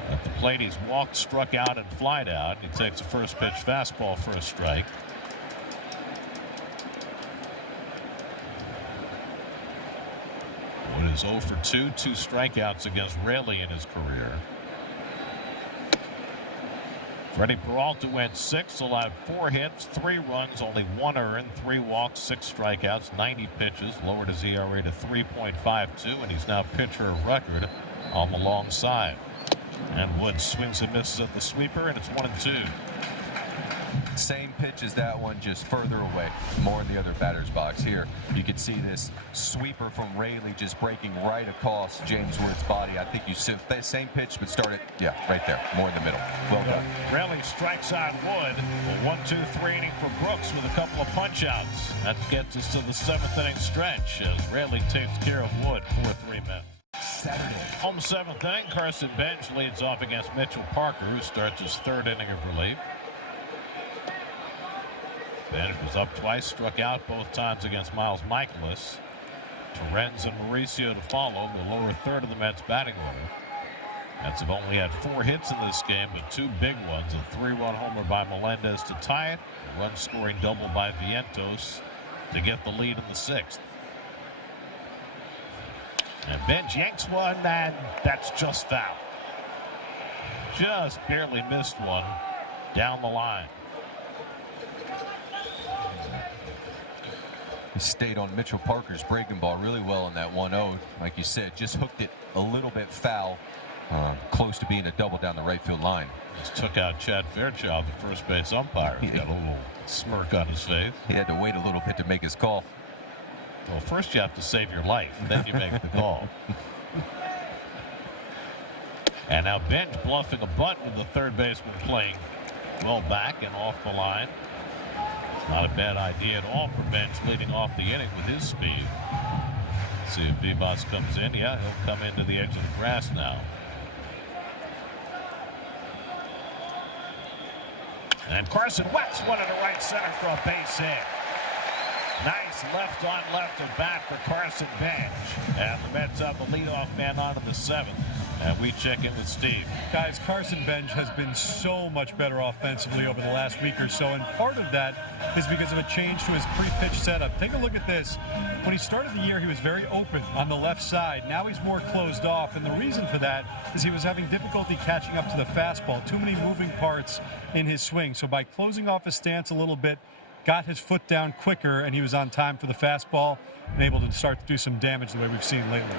At the plate, he's walked, struck out, and flied out. He takes a first pitch fastball for a strike. Wood is 0 for 2, 2 strikeouts against Raley in his career. Freddie Peralta went 6, allowed 4 hits, 3 runs, only 1 earned, 3 walks, 6 strikeouts, 90 pitches, lowered his ERA to 3.52, and he's now pitcher of record on the long side. And Wood swings and misses at the sweeper, and it's 1-2. Same pitch as that one, just further away, more in the other batter's box. Here you can see this sweeper from Raley just breaking right across James Wood's body. I think you see the same pitch, but start it, right there, more in the middle. Well done. Raley strikes out Wood. A 1-2-3 inning for Brooks with a couple of punch-outs. That gets us to the 7th inning stretch as Raley takes care of Wood, 4-3 men. Saturday. Home 7th inning, Carson Bench leads off against Mitchell Parker, who starts his 3rd inning of relief. Bench was up twice, struck out both times against Miles Michaelis. Torrens and Mauricio to follow the lower third of the Mets batting order. Mets have only had 4 hits in this game, but 2 big ones. A 3-run homer by Melendez to tie it. A run-scoring double by Vientos to get the lead in the 6th. And Bench yanks one, and that's just foul. Just barely missed one down the line. He stayed on Mitchell Parker's breaking ball really well in that 1-0. Like you said, just hooked it a little bit foul, close to being a double down the right field line. Just took out Chad Fairchild, the first base umpire. He got a little smirk on his face. He had to wait a little bit to make his call. Well, first you have to save your life, then you make the call. And now Bench bluffing a bunt with the third baseman playing well back and off the line. It's not a bad idea at all for Bench leading off the inning with his speed. See if Vivas comes in. Yeah, he'll come into the edge of the grass now. And Carson whacks one into right center for a base hit. Nice left on left at bat for Carson Bench. And the Mets have the leadoff man on in the 7th. And we check in with Steve. Guys, Carson Bench has been so much better offensively over the last week or so, and part of that is because of a change to his pre-pitch setup. Take a look at this. When he started the year, he was very open on the left side. Now he's more closed off, and the reason for that is he was having difficulty catching up to the fastball. Too many moving parts in his swing. So by closing off his stance a little bit, got his foot down quicker, and he was on time for the fastball and able to start to do some damage the way we've seen lately.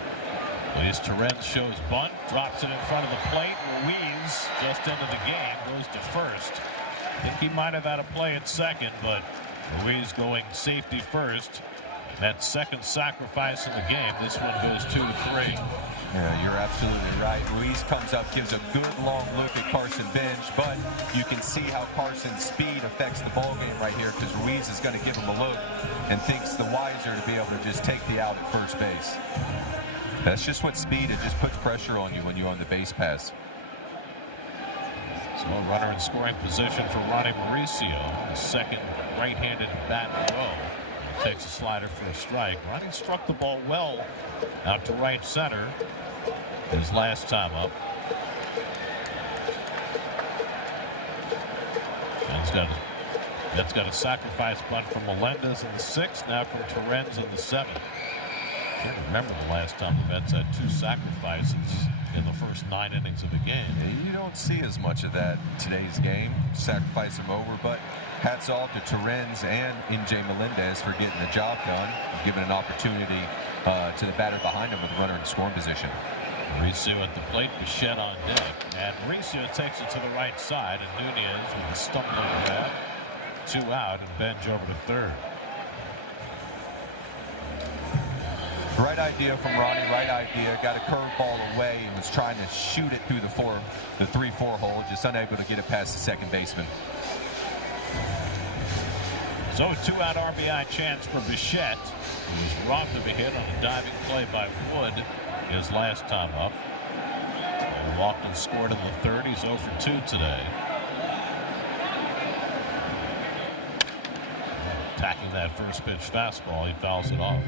Luis Torrens shows bunt, drops it in front of the plate. Ruiz just into the game, goes to first. I think he might have had a play at second, but Ruiz going safety first. That second sacrifice in the game. This one goes 2-3. Yeah, you're absolutely right. Ruiz comes up, gives a good long look at Carson Bench, but you can see how Carson's speed affects the ball game right here because Ruiz is going to give him a look and thinks the wiser to be able to just take the out at first base. That's just what speed, it just puts pressure on you when you're on the base pass. So a runner in scoring position for Ronnie Mauricio, the second right-handed bat in a row. Takes a slider for a strike. Ronnie struck the ball well out to right center his last time up. That's got a sacrifice bunt from Melendez in the 6th, now from Torrens in the 7th. Can't remember the last time the Mets had 2 sacrifices in the first 9 innings of a game. Yeah, you don't see as much of that in today's game. Sacrifice him over, but hats off to Torrens and NJ Melendez for getting the job done, giving an opportunity to the batter behind him with a runner in scoring position. Mauricio at the plate, Bichette on deck, and Mauricio takes it to the right side, and Nunez with a stumbling grab, 2 out, and Benj over to third. Right idea from Ronnie, right idea. Got a curveball away and was trying to shoot it through the 3-4 hole, just unable to get it past the second baseman. So a 2-out RBI chance for Bichette, who was robbed of a hit on a diving play by Wood his last time up. And walked and scored in the 3rd. He's 0 for 2 today. Attacking that first pitch fastball, he fouls it off.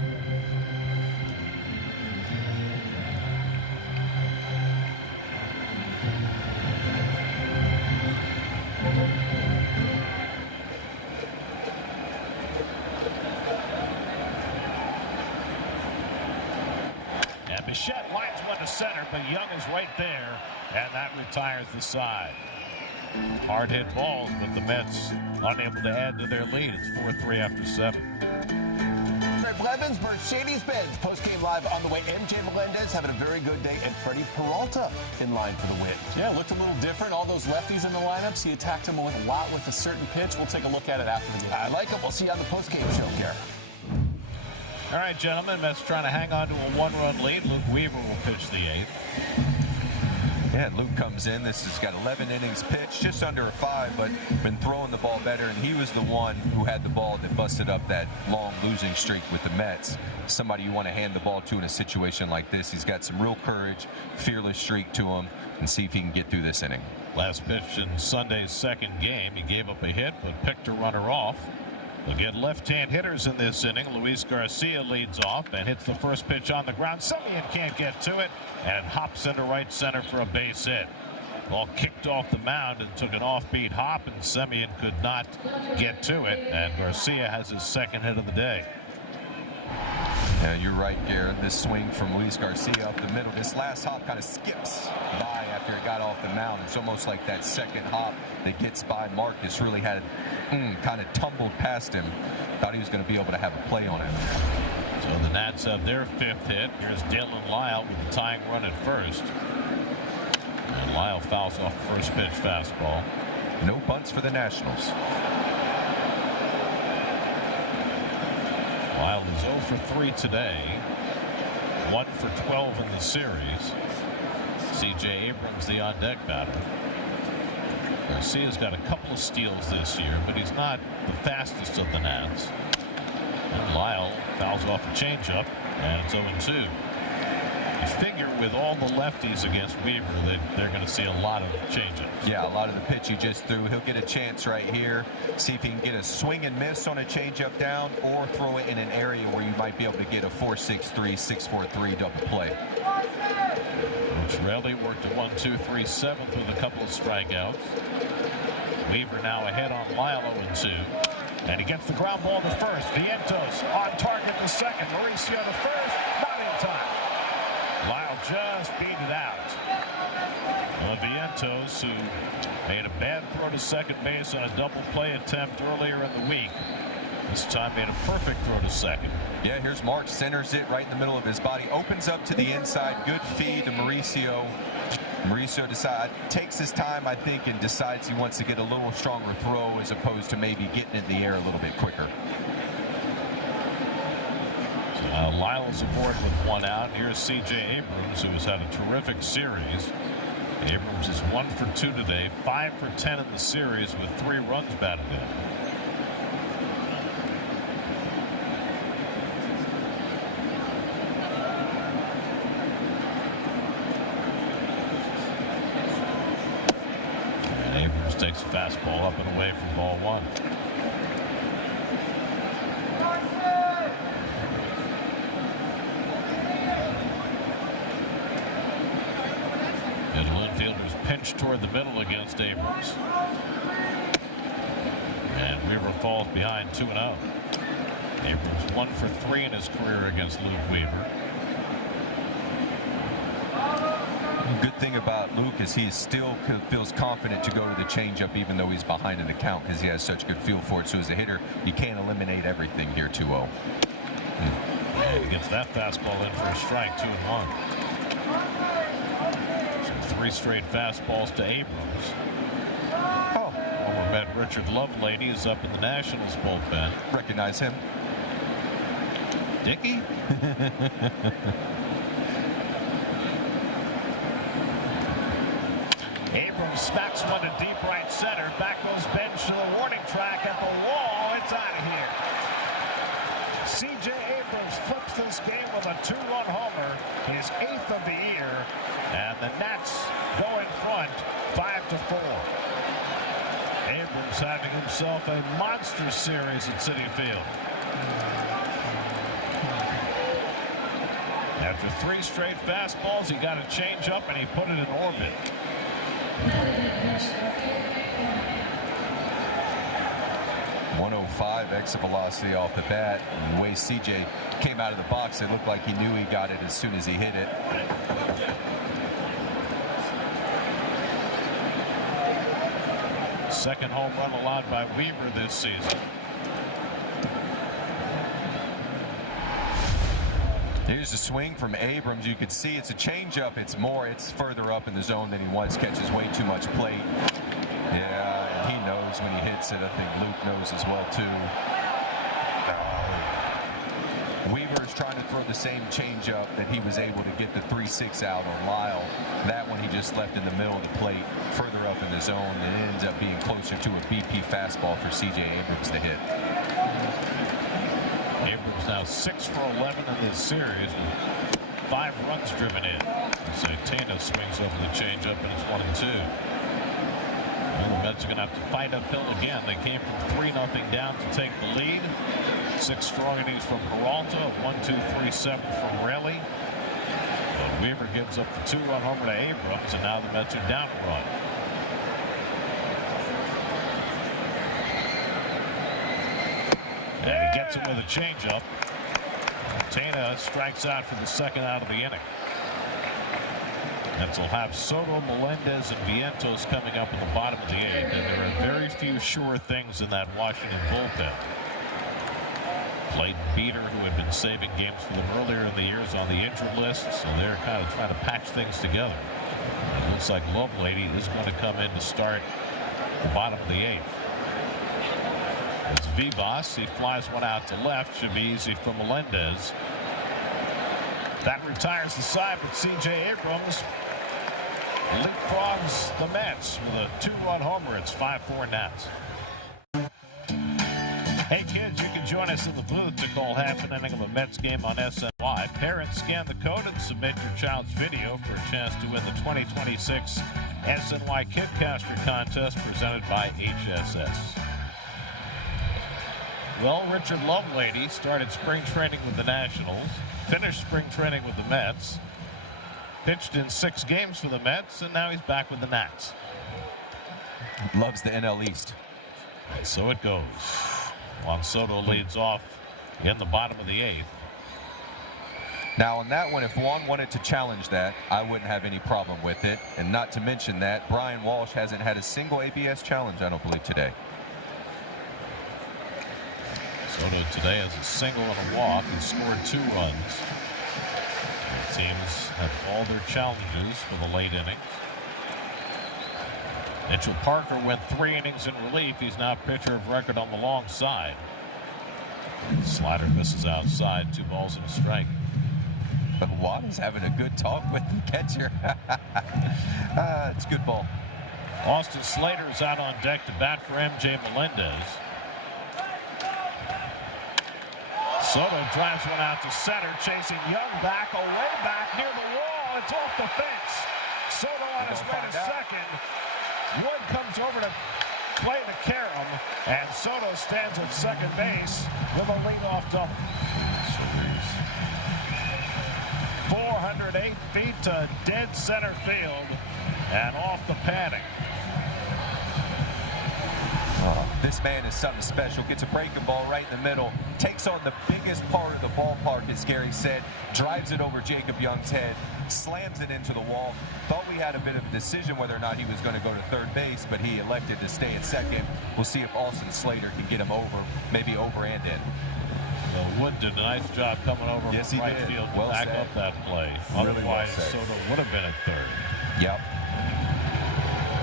Bichette lines one to center, but Young is right there, and that retires the side. Hard hit balls, but the Mets unable to add to their lead. It's 4-3 after 7. Blevins, Mercedes-Benz, postgame live on the way. MJ Melendez having a very good day, and Freddie Peralta in line for the win. Yeah, looked a little different. All those lefties in the lineups, he attacked them with a lot with a certain pitch. We'll take a look at it after the game. I like him. We'll see you on the postgame show, Gary. All right, gentlemen, Mets trying to hang on to a 1-run lead. Luke Weaver will pitch the 8th. Yeah, Luke comes in. This has got 11 innings pitched, just under a 5, but been throwing the ball better, and he was the one who had the ball that busted up that long losing streak with the Mets. Somebody you want to hand the ball to in a situation like this. He's got some real courage, fearless streak to him, and see if he can get through this inning. Last pitch in Sunday's 2nd game, he gave up a hit, but picked a runner off. Again, left-hand hitters in this inning. Luis Garcia leads off and hits the first pitch on the ground. Semien can't get to it and hops into right center for a base hit. Ball kicked off the mound and took an offbeat hop, and Semien could not get to it, and Garcia has his 2nd hit of the day. Yeah, you're right, Garrett. This swing from Luis Garcia up the middle. This last hop kind of skips by after it got off the mound. It's almost like that second hop that gets by Marcus really had kind of tumbled past him. Thought he was going to be able to have a play on it. So the Nats have their 5th hit. Here's Dylan Lyle with the tying run at first. And Lyle fouls off the first pitch fastball. No bunts for the Nationals. Lyle is 0 for 3 today. 1 for 12 in the series. C.J. Abrams, the on-deck batter. Garcia's got a couple of steals this year, but he's not the fastest of the Nats. And Lyle fouls off a changeup, and it's 0-2. You figure with all the lefties against Weaver that they're going to see a lot of changeups. Yeah, a lot of the pitch he just threw. He'll get a chance right here. See if he can get a swing and miss on a changeup down, or throw it in an area where you might be able to get a 4-6-3, 6-4-3 double play. Raley worked a 1-2-3 7th with a couple of strikeouts. Weaver now ahead on Lyle 0-2. And he gets the ground ball to first. Vientos on target to second. Mauricio to first. Not in time. Lyle just beat it out. Vientos, who made a bad throw to second base on a double play attempt earlier in the week, This time made a perfect throw to second. Yeah, here's Mark, centers it right in the middle of his body, opens up to the inside, good feed to Mauricio. Mauricio takes his time, I think, and decides he wants to get a little stronger throw as opposed to maybe getting in the air a little bit quicker. So now Lyle's aboard with one out. Here's C.J. Abrams, who has had a terrific series. Abrams is 1 for 2 today, 5 for 10 in the series with 3 runs batted in. Takes a fastball up and away from ball 1. Middle infielders pinch toward the middle against Abrams. And Weaver falls behind 2-0. Abrams 1 for 3 in his career against Luke Weaver. Good thing about Luke is he still feels confident to go to the changeup even though he's behind in the count because he has such good feel for it. So as a hitter, you can't eliminate everything here 2-0. And he gets that fastball in for a strike, 2-1. So 3 straight fastballs to Abrams. Former Met Richard Lovelady is up in the Nationals bullpen. Recognize him. Dickey? Abrams smacks one to deep right center. Back goes Bench to the warning track at the wall. It's out of here. C.J. Abrams flips this game with a 2-run homer, his 8th of the year, and the Nats go in front 5-4. Abrams having himself a monster series at Citi Field. After 3 straight fastballs, he got a changeup and he put it in orbit. 105 exit velocity off the bat. And the way CJ came out of the box, it looked like he knew he got it as soon as he hit it. Second home run allowed by Weaver this season. Here's a swing from Abrams. You could see it's a changeup. It's further up in the zone than he wants. Catches way too much plate. Yeah, and he knows when he hits it. I think Luke knows as well, too. Weaver's trying to throw the same changeup that he was able to get the 3-6 out on Lyle. That one he just left in the middle of the plate, further up in the zone, and it ends up being closer to a BP fastball for C.J. Abrams to hit. Abrams now 6 for 11 in this series with 5 runs driven in. So Tana swings over the changeup and it's 1-2. Well, the Mets are going to have to fight uphill again. They came from 3-0 down to take the lead. 6 strong innings from Peralta, 1-2-3-7 from Raleigh. But Weaver gives up the 2-run homer to Abrams, and now the Mets are down a run. And he gets him with a changeup. Tana strikes out for the second out of the inning. Mets will have Soto, Melendez, and Vientos coming up in the bottom of the 8th. And there are very few sure things in that Washington bullpen. Clayton Beater, who had been saving games for them earlier in the years, on the injured list, so they're kind of trying to patch things together. It looks like Lovelady is going to come in to start the bottom of the 8th. It's Vivas. He flies one out to left. Should be easy for Melendez. That retires the side, but C.J. Abrams leapfrogs the Mets with a 2-run homer. It's 5-4 Nats. Hey kids, you can join us in the booth to call half an inning of a Mets game on SNY. Parents, scan the code and submit your child's video for a chance to win the 2026 SNY Kidcaster contest presented by HSS. Well, Richard Lovelady started spring training with the Nationals, finished spring training with the Mets, pitched in 6 games for the Mets, and now he's back with the Nats. Loves the NL East. And so it goes. Juan Soto leads off in the bottom of the 8th. Now, on that one, if Juan wanted to challenge that, I wouldn't have any problem with it. And not to mention that Brian Walsh hasn't had a single ABS challenge, I don't believe, today. Soto today has a single and a walk and scored 2 runs. The teams have all their challenges for the late innings. Mitchell Parker went 3 innings in relief. He's now pitcher of record on the long side. Slider misses outside, 2 balls and a strike. But Waddle's having a good talk with the catcher. It's a good ball. Austin Slater's out on deck to bat for MJ Melendez. Soto drives one out to center, chasing Young back, away back near the wall. It's off the fence. Soto on his way to second. Wood comes over to play the carom, and Soto stands at second base with a leadoff double. 408 feet to dead center field and off the padding. This man is something special. Gets a breaking ball right in the middle. Takes on the biggest part of the ballpark, as Gary said. Drives it over Jacob Young's head. Slams it into the wall. Thought we had a bit of a decision whether or not he was going to go to third base, but he elected to stay at second. We'll see if Austin Slater can get him over, maybe over and in. Well, Wood did a nice job coming over from right field to back up that play. Otherwise, Soto would have been at third. Yep.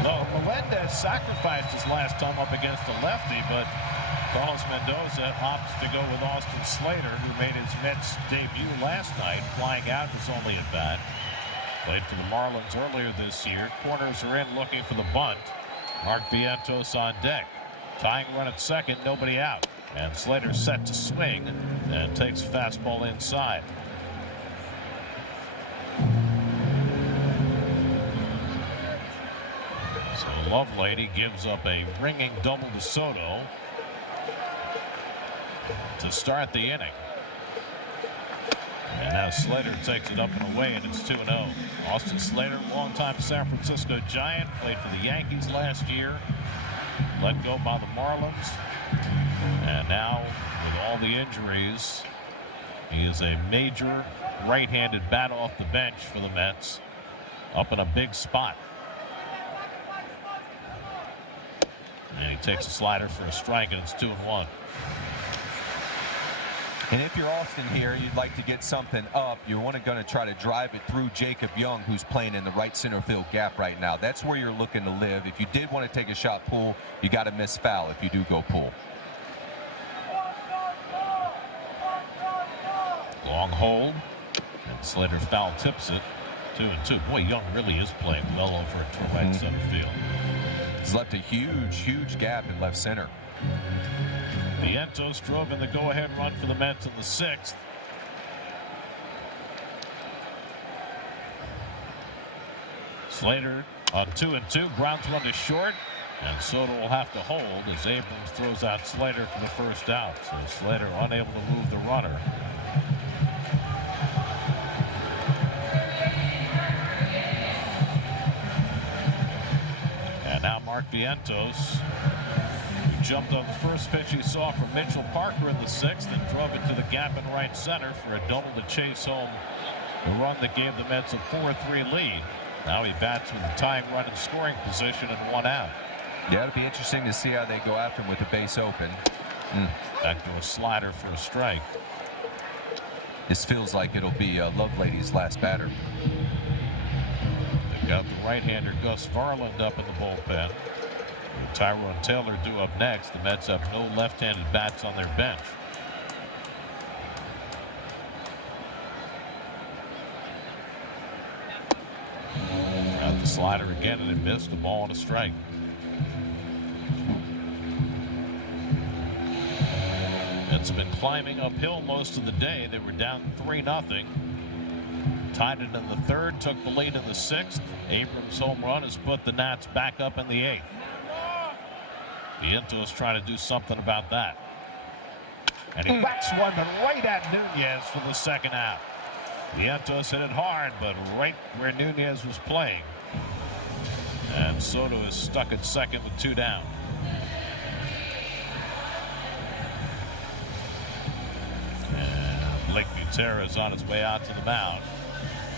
No, Melendez sacrificed his last time up against a lefty, but Carlos Mendoza opts to go with Austin Slater, who made his Mets debut last night, flying out his only at bat. Played for the Marlins earlier this year. Corners are in looking for the bunt. Mark Vientos on deck. Tying run at second, nobody out. And Slater set to swing and takes a fastball inside. So Lovelady gives up a ringing double to Soto to start the inning. And now Slater takes it up and away, and it's 2-0. Austin Slater, longtime San Francisco Giant, played for the Yankees last year. Let go by the Marlins. And now, with all the injuries, he is a major right-handed bat off the bench for the Mets, up in a big spot. And he takes a slider for a strike, and it's 2-1. And if you're Austin here, you'd like to get something up. You're going to try to drive it through Jacob Young, who's playing in the right center field gap right now. That's where you're looking to live. If you did want to take a shot pull, you got to miss foul if you do go pull. Long hold, and Slater foul tips it. 2-2. Boy, Young really is playing well over at right center field. He's left a huge gap in left center. Vientos drove in the go-ahead run for the Mets in the 6th. Slater on 2-2, grounds one to short, and Soto will have to hold as Abrams throws out Slater for the first out. So Slater unable to move the runner. And now Mark Vientos, who jumped on the first pitch he saw from Mitchell Parker in the 6th and drove it to the gap in right center for a double to chase home the run that gave the Mets a 4-3 lead. Now he bats with a tying run in scoring position and 1 out. Yeah, it'll be interesting to see how they go after him with the base open. Back to a slider for a strike. This feels like it'll be Lovelady's last batter. They've got the right-hander Gus Varland up in the bullpen. And Tyrone Taylor due up next. The Mets have no left-handed bats on their bench. Got the slider again, and it missed. A ball and a strike. Mets have been climbing uphill most of the day. They were down 3-0. Tied it in the 3rd, took the lead in the 6th. Abrams' home run has put the Nats back up in the 8th. Vientos trying to do something about that. And he whacks one right at Nunez for the 2nd out. Vientos hit it hard, but right where Nunez was playing. And Soto is stuck at second with 2 down. And Blake Butera is on his way out to the mound.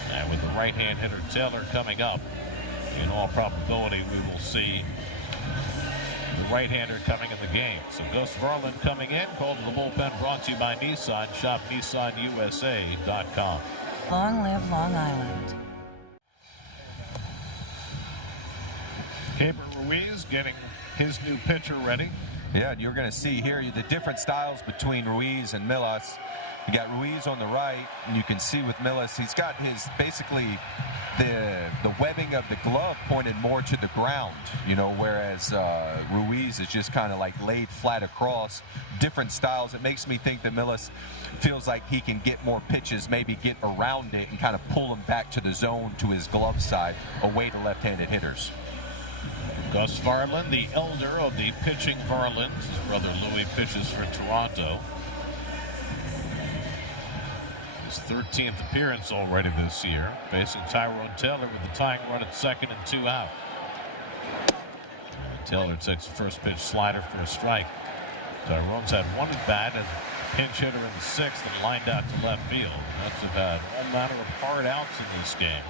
And with the right-hand hitter Taylor coming up, in all probability we will see the right-hander coming in the game. So Gus Verlin coming in, called to the bullpen, brought to you by Nissan. Shop NissanUSA.com. Long live Long Island. Caber Ruiz getting his new pitcher ready. Yeah, and you're going to see here the different styles between Ruiz and Millas. You got Ruiz on the right, and you can see with Millas, he's got his basically the webbing of the glove pointed more to the ground, you know, whereas Ruiz is just kind of like laid flat across. Different styles. It makes me think that Millas feels like he can get more pitches, maybe get around it and kind of pull him back to the zone to his glove side, away to left-handed hitters. Gus Varlin, the elder of the pitching Varlins. His brother Louis pitches for Toronto. His 13th appearance already this year, facing Tyrone Taylor with the tying run at second and 2 out. And Taylor takes the first pitch slider for a strike. Tyrone's had one at bat as pinch hitter in the 6th and lined out to left field. Mets have had all manner of hard outs in this game,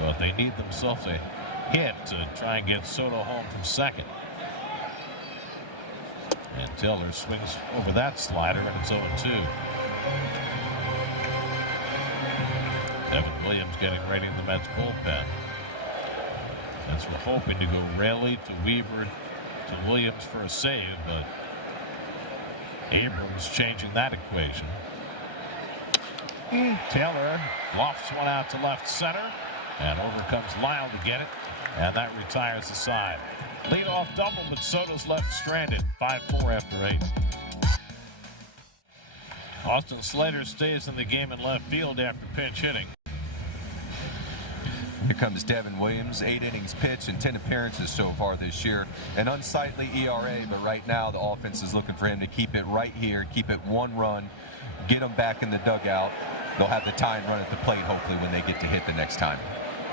but they need themselves a hit to try and get Soto home from second. And Taylor swings over that slider, and it's 0-2. Devin Williams getting ready in the Mets bullpen. Mets were hoping to go Raley to Weaver to Williams for a save, but Abrams changing that equation. Taylor lofts one out to left center, and over comes Lyle to get it, and that retires the side. Leadoff double, but Soto's left stranded. 5-4 after 8. Austin Slater stays in the game in left field after pinch hitting. Here comes Devin Williams, 8 innings pitched and 10 appearances so far this year. An unsightly ERA, but right now the offense is looking for him to keep it right here, keep it 1 run, get him back in the dugout. They'll have the tying run at the plate, hopefully, when they get to hit the next time.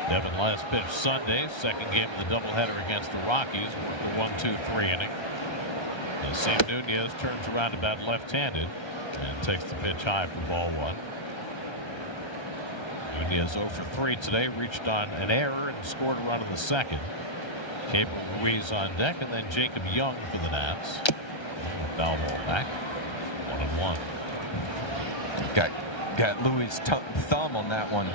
Devin last pitch Sunday, second game of the doubleheader against the Rockies with the 1-2-3 inning. And Sam Nunez turns around about left-handed and takes the pitch high for ball 1. Nunez 0 for 3 today, reached on an error and scored a run in the second. Caber Ruiz on deck, and then Jacob Young for the Nats. Foul ball back. 1-1. Got Louis' thumb on that one.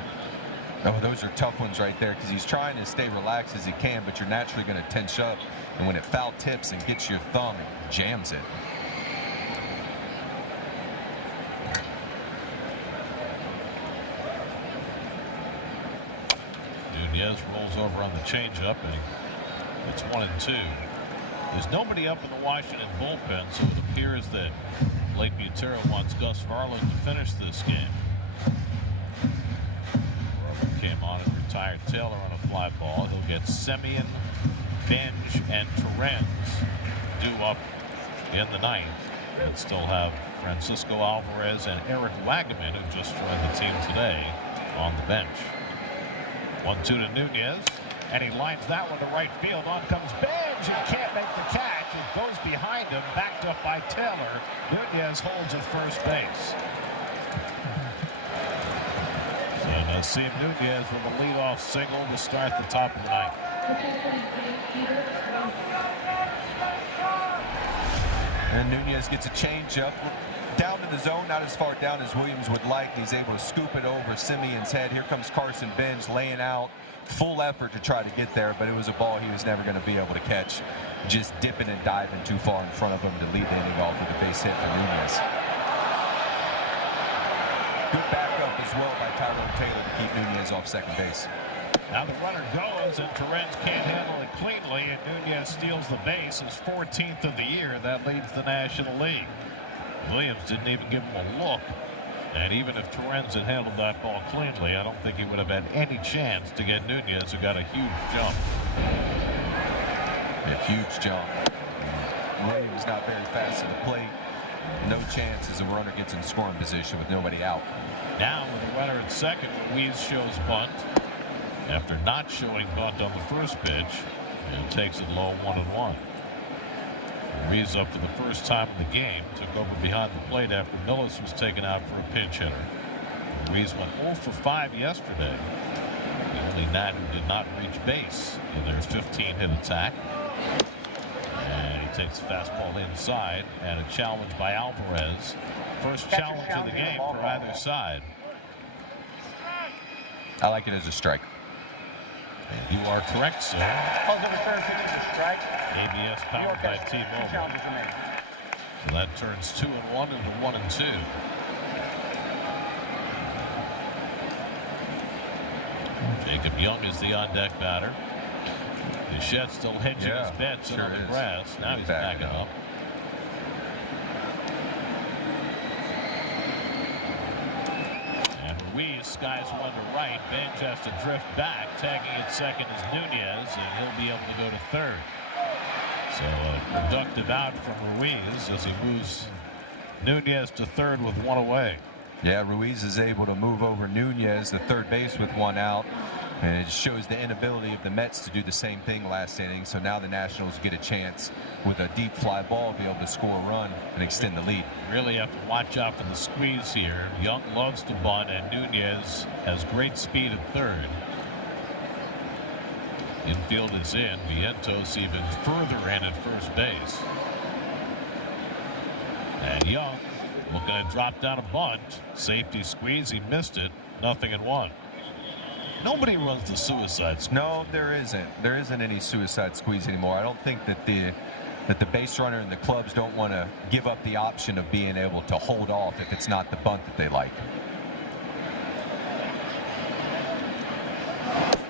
Oh, those are tough ones right there because he's trying to stay relaxed as he can, but you're naturally going to tense up. And when it foul tips and gets your thumb, it jams it. Nunez rolls over on the changeup, and it's 1-2. There's nobody up in the Washington bullpen, so it appears that Blake Butera wants Gus Varlin to finish this game. Varlin came on and retired Taylor on a fly ball. He'll get Semien, Benj, and Torrens due up in the 9th. And still have Francisco Alvarez and Eric Wagaman, who just joined the team today, on the bench. 1-2 to Nunez, and he lines that one to right field. On comes Benj, and can't make the catch. It goes behind him, backed up by Taylor. Nunez holds at first base. So Nasim Nunez with a leadoff single to start the top of the 9th. And Nunez gets a changeup down to the zone, not as far down as Williams would like. He's able to scoop it over Simeon's head. Here comes Carson Benj laying out, full effort to try to get there, but it was a ball he was never going to be able to catch. Just dipping and diving too far in front of him to lead the inning off with a base hit for Nunez. Good backup as well by Tyrone Taylor to keep Nunez off second base. Now the runner goes, and Torrens can't handle it cleanly, and Nunez steals the base, his 14th of the year. That leads the National League. Williams didn't even give him a look, and even if Torrens had handled that ball cleanly, I don't think he would have had any chance to get Nunez, who got a huge jump. A huge jump. Williams not very fast to the plate. No chance as a runner gets in scoring position with nobody out. Now with a runner at second, Ruiz shows bunt after not showing bunt on the first pitch, and takes it low 1-1. Ruiz up for the first time in the game, took over behind the plate after Millis was taken out for a pinch hitter. Ruiz went 0 for 5 yesterday. The only Nat who did not reach base in their 15-hit attack. And takes the fastball inside, and a challenge by Alvarez. First challenge of the game for either side. I like it as a strike. And you are correct, sir. ABS powered by T-Mobile. So that turns 2-1 into 1-2. Jacob Young is the on-deck batter. Bichette still hedging his bets on the grass. Now he's backing up. And Ruiz skies one to right. Bench has to drift back. Tagging at second is Nunez, and he'll be able to go to third. So a productive out from Ruiz as he moves Nunez to third with one away. Yeah, Ruiz is able to move over Nunez to third base with one out. And it shows the inability of the Mets to do the same thing last inning. So now the Nationals get a chance with a deep fly ball to be able to score a run and extend the lead. Really have to watch out for the squeeze here. Young loves to bunt, and Nunez has great speed at third. Infield is in. Vientos even further in at first base. And Young looking to drop down a bunt. Safety squeeze. He missed it. 0-1. Nobody runs the suicide squeeze. No, there isn't. There isn't any suicide squeeze anymore. I don't think that the base runner and the clubs don't want to give up the option of being able to hold off if it's not the bunt that they like.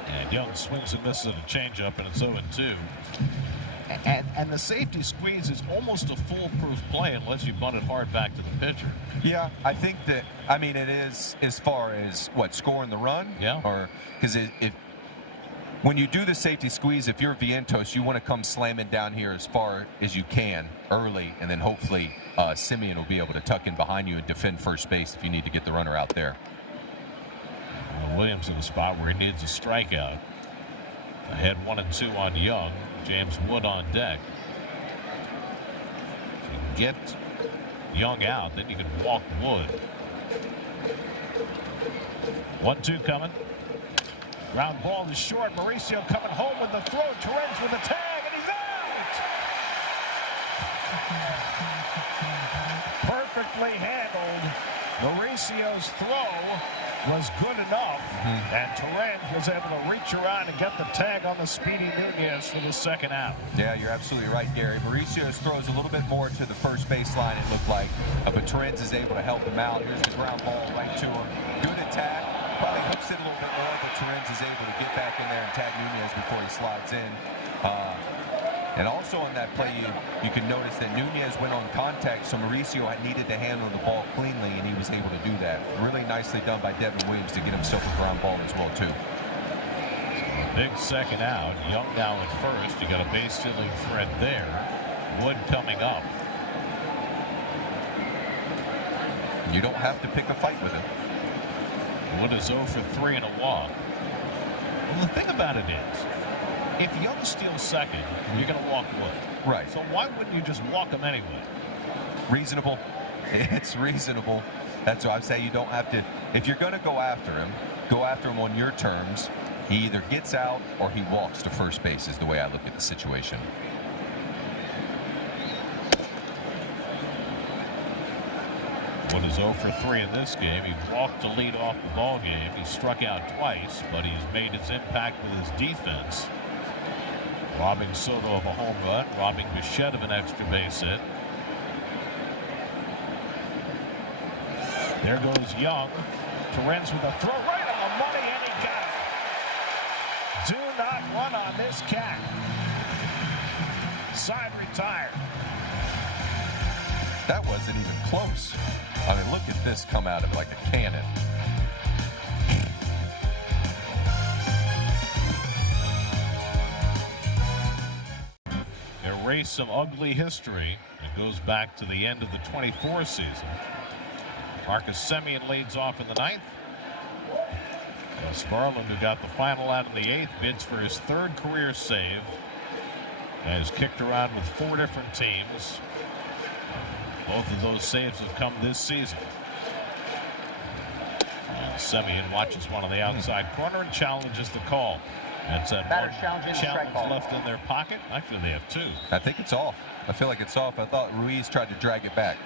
And Young swings and misses at a changeup, and it's 0-2. And the safety squeeze is almost a foolproof play unless you bunt it hard back to the pitcher. Yeah, I think that, I mean, it is as far as, what, scoring the run? Yeah. Or, because when you do the safety squeeze, if you're Vientos, you want to come slamming down here as far as you can early, and then hopefully Semien will be able to tuck in behind you and defend first base if you need to get the runner out there. Williams in a spot where he needs a strikeout. Ahead 1-2 on Young. James Wood on deck. If you can get Young out, then you can walk Wood. 1-2 coming. Ground ball is short. Mauricio coming home with the throw. Torrens with the tag, and he's out! Perfectly handled. Mauricio's throw was good enough, and Torrens was able to reach around and get the tag on the speedy Nunez for the second out. Yeah, you're absolutely right, Gary. Mauricio's throws a little bit more to the first baseline, it looked like, but Torrens is able to help him out. Here's the ground ball right to him. Good attack. Probably hooks it a little bit more, but Torrens is able to get back in there and tag Nunez before he slides in. And also on that play, you can notice that Nunez went on contact, so Mauricio had needed to handle the ball cleanly, and he was able to do that. Really nicely done by Devin Williams to get himself a ground ball as well, too. So a big second out. Young now at first. You got a base stealing threat there. Wood coming up. You don't have to pick a fight with him. Wood is 0 for 3 and a walk. Well, the thing about it is, if Young steals second, you're going to walk Wood. Right. So why wouldn't you just walk him anyway? Reasonable. It's reasonable. That's why I say you don't have to. If you're going to go after him on your terms. He either gets out or he walks to first base is the way I look at the situation. Wood is 0 for 3 in this game. He walked to lead off the ball game. He struck out twice, but he's made his impact with his defense. Robbing Soto of a home run, robbing Bichette of an extra base hit. There goes Young. Torrens with a throw right on the money, and he got it. Do not run on this cat. Side retired. That wasn't even close. I mean, look at this come out of like a cannon. Erase some ugly history. It goes back to the end of the 24 season. Marcus Semien leads off in the 9th. Sparland, who got the final out in the 8th, bids for his 3rd career save. And has kicked around with 4 different teams. Both of those saves have come this season. And Semien watches one on the outside corner and challenges the call. That's that Batter's challenge challenge left in their pocket. Actually, they have 2. I think it's off. I feel like it's off. I thought Ruiz tried to drag it back.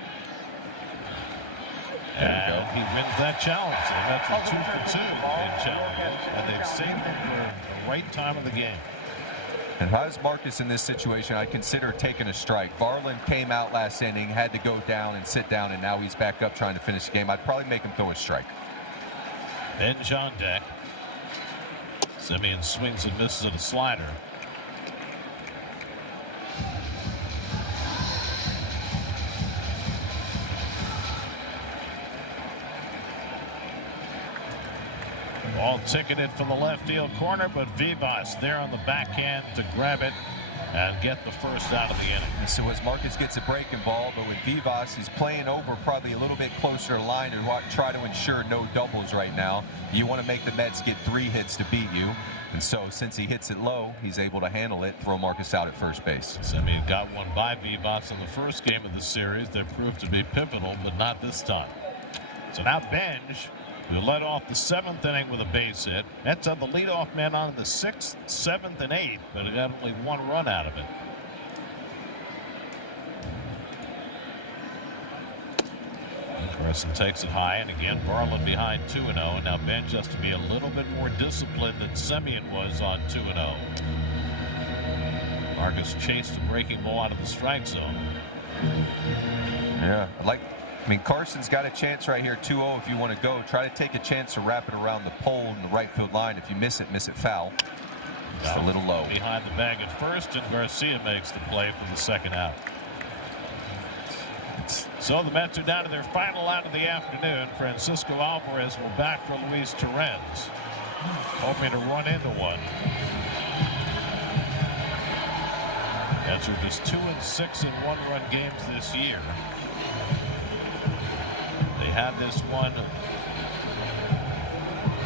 And he wins that challenge. So that's a 2 for 2 in challenges. And they've saved him for the right time of the game. And if I was Marcus in this situation, I'd consider taking a strike. Varland came out last inning, had to go down and sit down, and now he's back up trying to finish the game. I'd probably make him throw a strike. Benj on deck. Semien swings and misses at a slider. Ball ticketed from the left field corner, but Vivas there on the backhand to grab it and get the first out of the inning. So as Marcus gets a breaking ball, but with Vivas, he's playing over probably a little bit closer to line to try to ensure no doubles right now. You want to make the Mets get 3 hits to beat you. And so since he hits it low, he's able to handle it, throw Marcus out at first base. Semien got one by Vivas in the first game of the series that proved to be pivotal, but not this time. So now Benj, who led off the 7th inning with a base hit. Mets had the leadoff man on in the 6th, 7th, and 8th, but it got only 1 run out of it. Carson takes it high, and again, Varland behind 2-0, and now Benj has to be a little bit more disciplined than Semien was on 2-0. Marcus chased a breaking ball out of the strike zone. Yeah, I mean, Carson's got a chance right here, 2-0 if you want to go. Try to take a chance to wrap it around the pole in the right field line. If you miss it foul. Just a little low. Behind the bag at first, and Garcia makes the play for the second out. So the Mets are down to their final out of the afternoon. Francisco Alvarez will back for Luis Torrens, hoping to run into one. Mets are just 2 and 6 in 1-run games this year. They had this one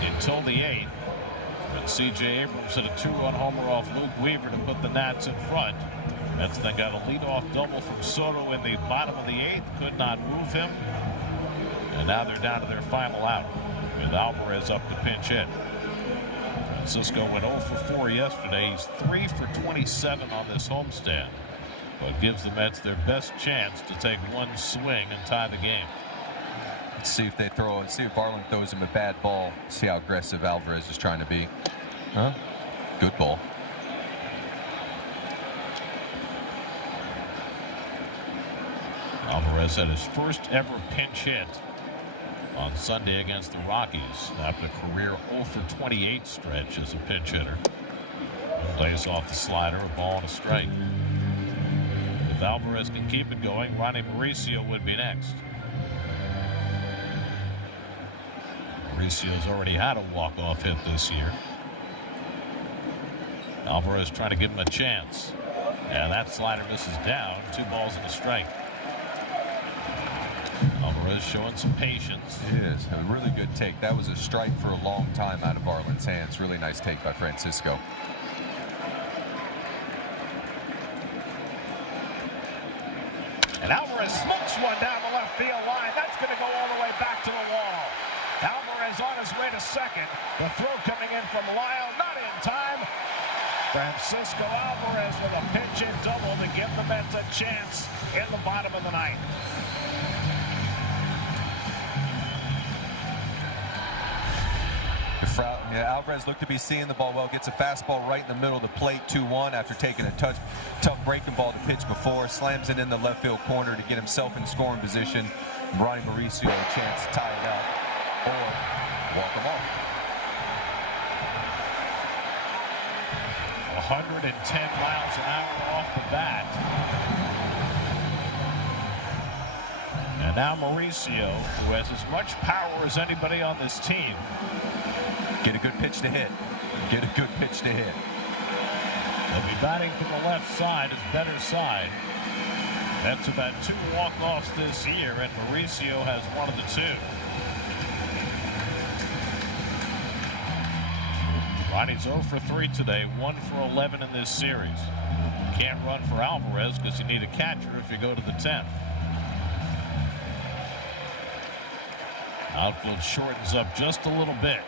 until the 8th, when C.J. Abrams hit a 2-run homer off Luke Weaver to put the Nats in front. Mets then got a leadoff double from Soto in the bottom of the 8th, could not move him, and now they're down to their final out with Alvarez up to pinch hit. Francisco went 0 for 4 yesterday. He's 3 for 27 on this homestand, but gives the Mets their best chance to take one swing and tie the game. Let's see if they throw it. See if Varland throws him a bad ball. See how aggressive Alvarez is trying to be. Huh? Good ball. Alvarez had his first ever pinch hit on Sunday against the Rockies after a career 0 for 28 stretch as a pinch hitter. Plays off the slider, a ball and a strike. If Alvarez can keep it going, Ronnie Mauricio would be next. Mauricio's already had a walk-off hit this year. Alvarez trying to give him a chance. And that slider misses down. 2 balls and a strike. Alvarez showing some patience. It is a really good take. That was a strike for a long time out of Varland's hands. Really nice take by Francisco. And Alvarez smokes one down the left field line. That's going to go all the way back to the wall. Alvarez on his way to second. The throw coming in from Lyle, not in time. Francisco Alvarez with a pinch hit double to give the Mets a chance in the bottom of the 9th. Alvarez looked to be seeing the ball well. Gets a fastball right in the middle of the plate, 2-1 after taking a tough breaking ball to pitch before. Slams it in the left field corner to get himself in scoring position. Ronnie Mauricio a chance to tie it up or walk him off. 110 miles an hour off the bat. And now Mauricio, who has as much power as anybody on this team. Get a good pitch to hit. Get a good pitch to hit. He'll be batting from the left side, his better side. That's about 2 walk-offs this year, and Mauricio has one of the 2. Ronnie's 0 for 3 today, 1 for 11 in this series. Can't run for Alvarez because you need a catcher if you go to the 10th. Outfield shortens up just a little bit.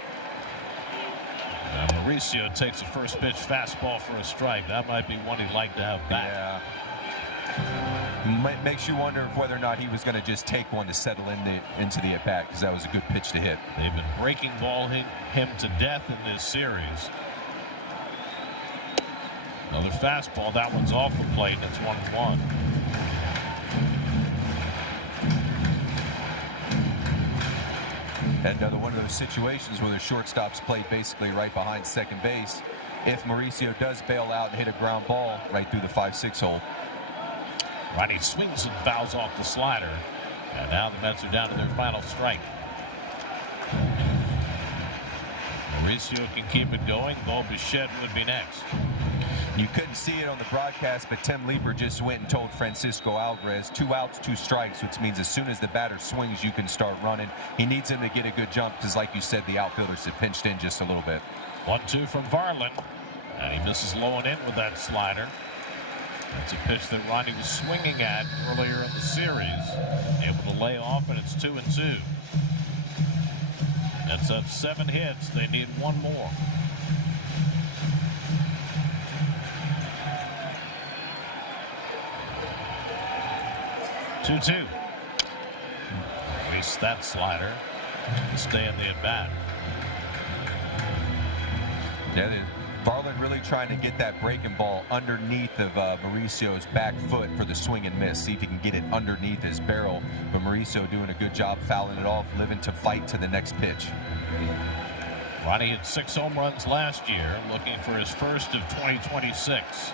Mauricio takes a first pitch fastball for a strike. That might be one he'd like to have back. Yeah. Makes you wonder if whether or not he was going to just take one to settle into the at-bat, because that was a good pitch to hit. They've been breaking ball him to death in this series. Another fastball. That one's off the plate, and it's 1-1. And one of those situations where the shortstop's played basically right behind second base. If Mauricio does bail out and hit a ground ball right through the 5-6 hole. Ronnie swings and fouls off the slider. And now the Mets are down to their final strike. Mauricio can keep it going. Bo Bichette would be next. You couldn't see it on the broadcast, but Tim Leeper just went and told Francisco Alvarez 2 outs, 2 strikes, which means as soon as the batter swings, you can start running. He needs him to get a good jump because, like you said, the outfielders have pinched in just a little bit. 1-2 from Varland. And he misses low and in with that slider. That's a pitch that Ronnie was swinging at earlier in the series. Able to lay off, and it's 2-2. That's up 7 hits. They need 1 more. Two. Release that slider. Stay in the at-bat. Yeah, Varland really trying to get that breaking ball underneath of Mauricio's back foot for the swing and miss. See if he can get it underneath his barrel. But Mauricio doing a good job fouling it off, living to fight to the next pitch. Ronnie hit 6 home runs last year, looking for his first of 2026.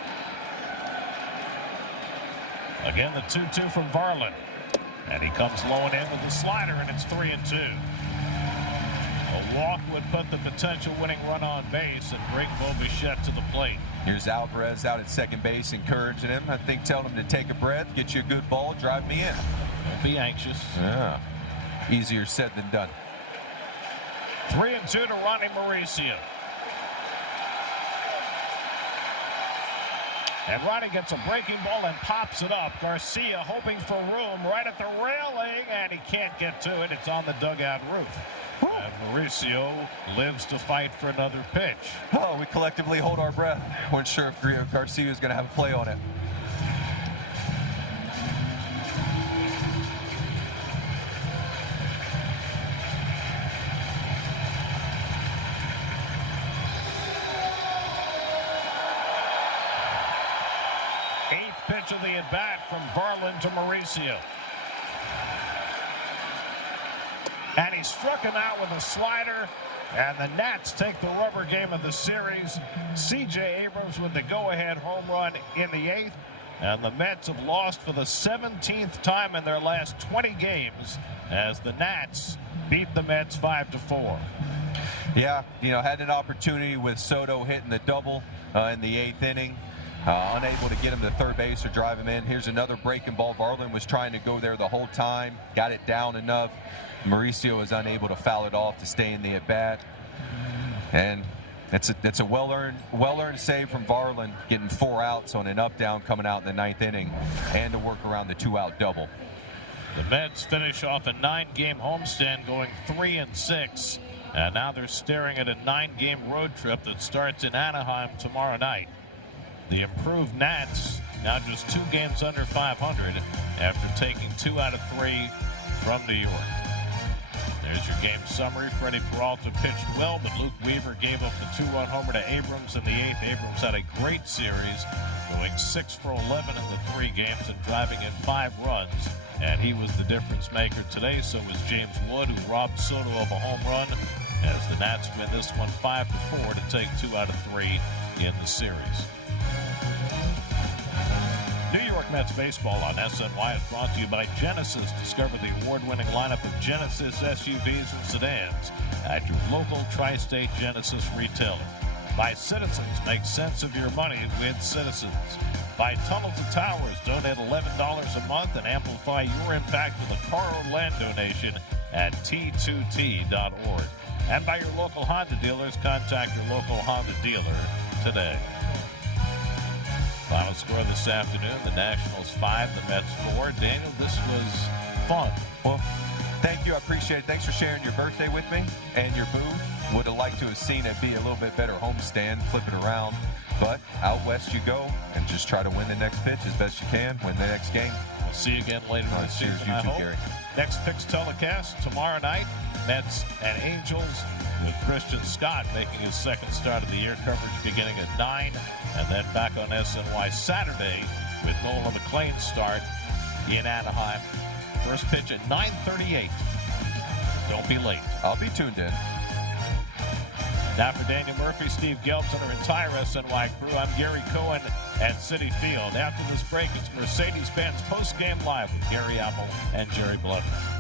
Again, the 2-2 from Varland. And he comes low and in with the slider, and it's 3-2. A walk would put the potential winning run on base and bring Bo Bichette to the plate. Here's Alvarez out at second base, encouraging him. I think telling him to take a breath, get you a good ball, drive me in. Don't be anxious. Yeah. Easier said than done. 3-2 to Ronnie Mauricio. And Ronnie gets a breaking ball and pops it up. Garcia hoping for room right at the railing, and he can't get to it. It's on the dugout roof. And Mauricio lives to fight for another pitch. Oh, we collectively hold our breath. Weren't sure if Garcia was going to have a play on it. Pitch of the at-bat from Varland to Mauricio. And he struck him out with a slider, and the Nats take the rubber game of the series. C.J. Abrams with the go-ahead home run in the 8th, and the Mets have lost for the 17th time in their last 20 games as the Nats beat the Mets 5-4. Yeah, had an opportunity with Soto hitting the double in the 8th inning. Unable to get him to third base or drive him in. Here's another breaking ball. Varland was trying to go there the whole time. Got it down enough. Mauricio was unable to foul it off to stay in the at-bat. And that's a well-earned save from Varland, getting 4 outs on an up-down coming out in the 9th inning, and to work around the 2-out double. The Mets finish off a 9-game homestand going 3-6. And now they're staring at a 9-game road trip that starts in Anaheim tomorrow night. The improved Nats now just 2 games under 500 after taking 2 out of 3 from New York. There's your game summary. Freddie Peralta pitched well, but Luke Weaver gave up the 2-run homer to Abrams in the 8th. Abrams had a great series, going 6 for 11 in the 3 games and driving in 5 runs. And he was the difference maker today. So was James Wood, who robbed Soto of a home run, as the Nats win this one 5-4 to take 2 out of 3 in the series. New York Mets baseball on SNY is brought to you by Genesis. Discover the award-winning lineup of Genesis SUVs and sedans at your local tri-state Genesis retailer. By Citizens, make sense of your money with Citizens. By Tunnel to Towers, donate $11 a month and amplify your impact with a car or land donation at T2T.org. And by your local Honda dealers, contact your local Honda dealer today. Final score this afternoon, the Nationals 5, the Mets 4. Daniel, this was fun. Well, thank you. I appreciate it. Thanks for sharing your birthday with me and your booth. Would have liked to have seen it be a little bit better homestand, flip it around. But out west you go and just try to win the next pitch as best you can, win the next game. We'll see you again later in the season, I hope. Gary. Next Picks telecast tomorrow night, Mets and Angels, with Christian Scott making his second start of the year. Coverage beginning at 9, and then back on SNY Saturday with Nolan McLean's start in Anaheim. First pitch at 9:38. Don't be late. I'll be tuned in. Now for Daniel Murphy, Steve Gelbs, and our entire SNY crew, I'm Gary Cohen at Citi Field. After this break, it's Mercedes-Benz Post Game Live with Gary Apple and Jerry Blevins.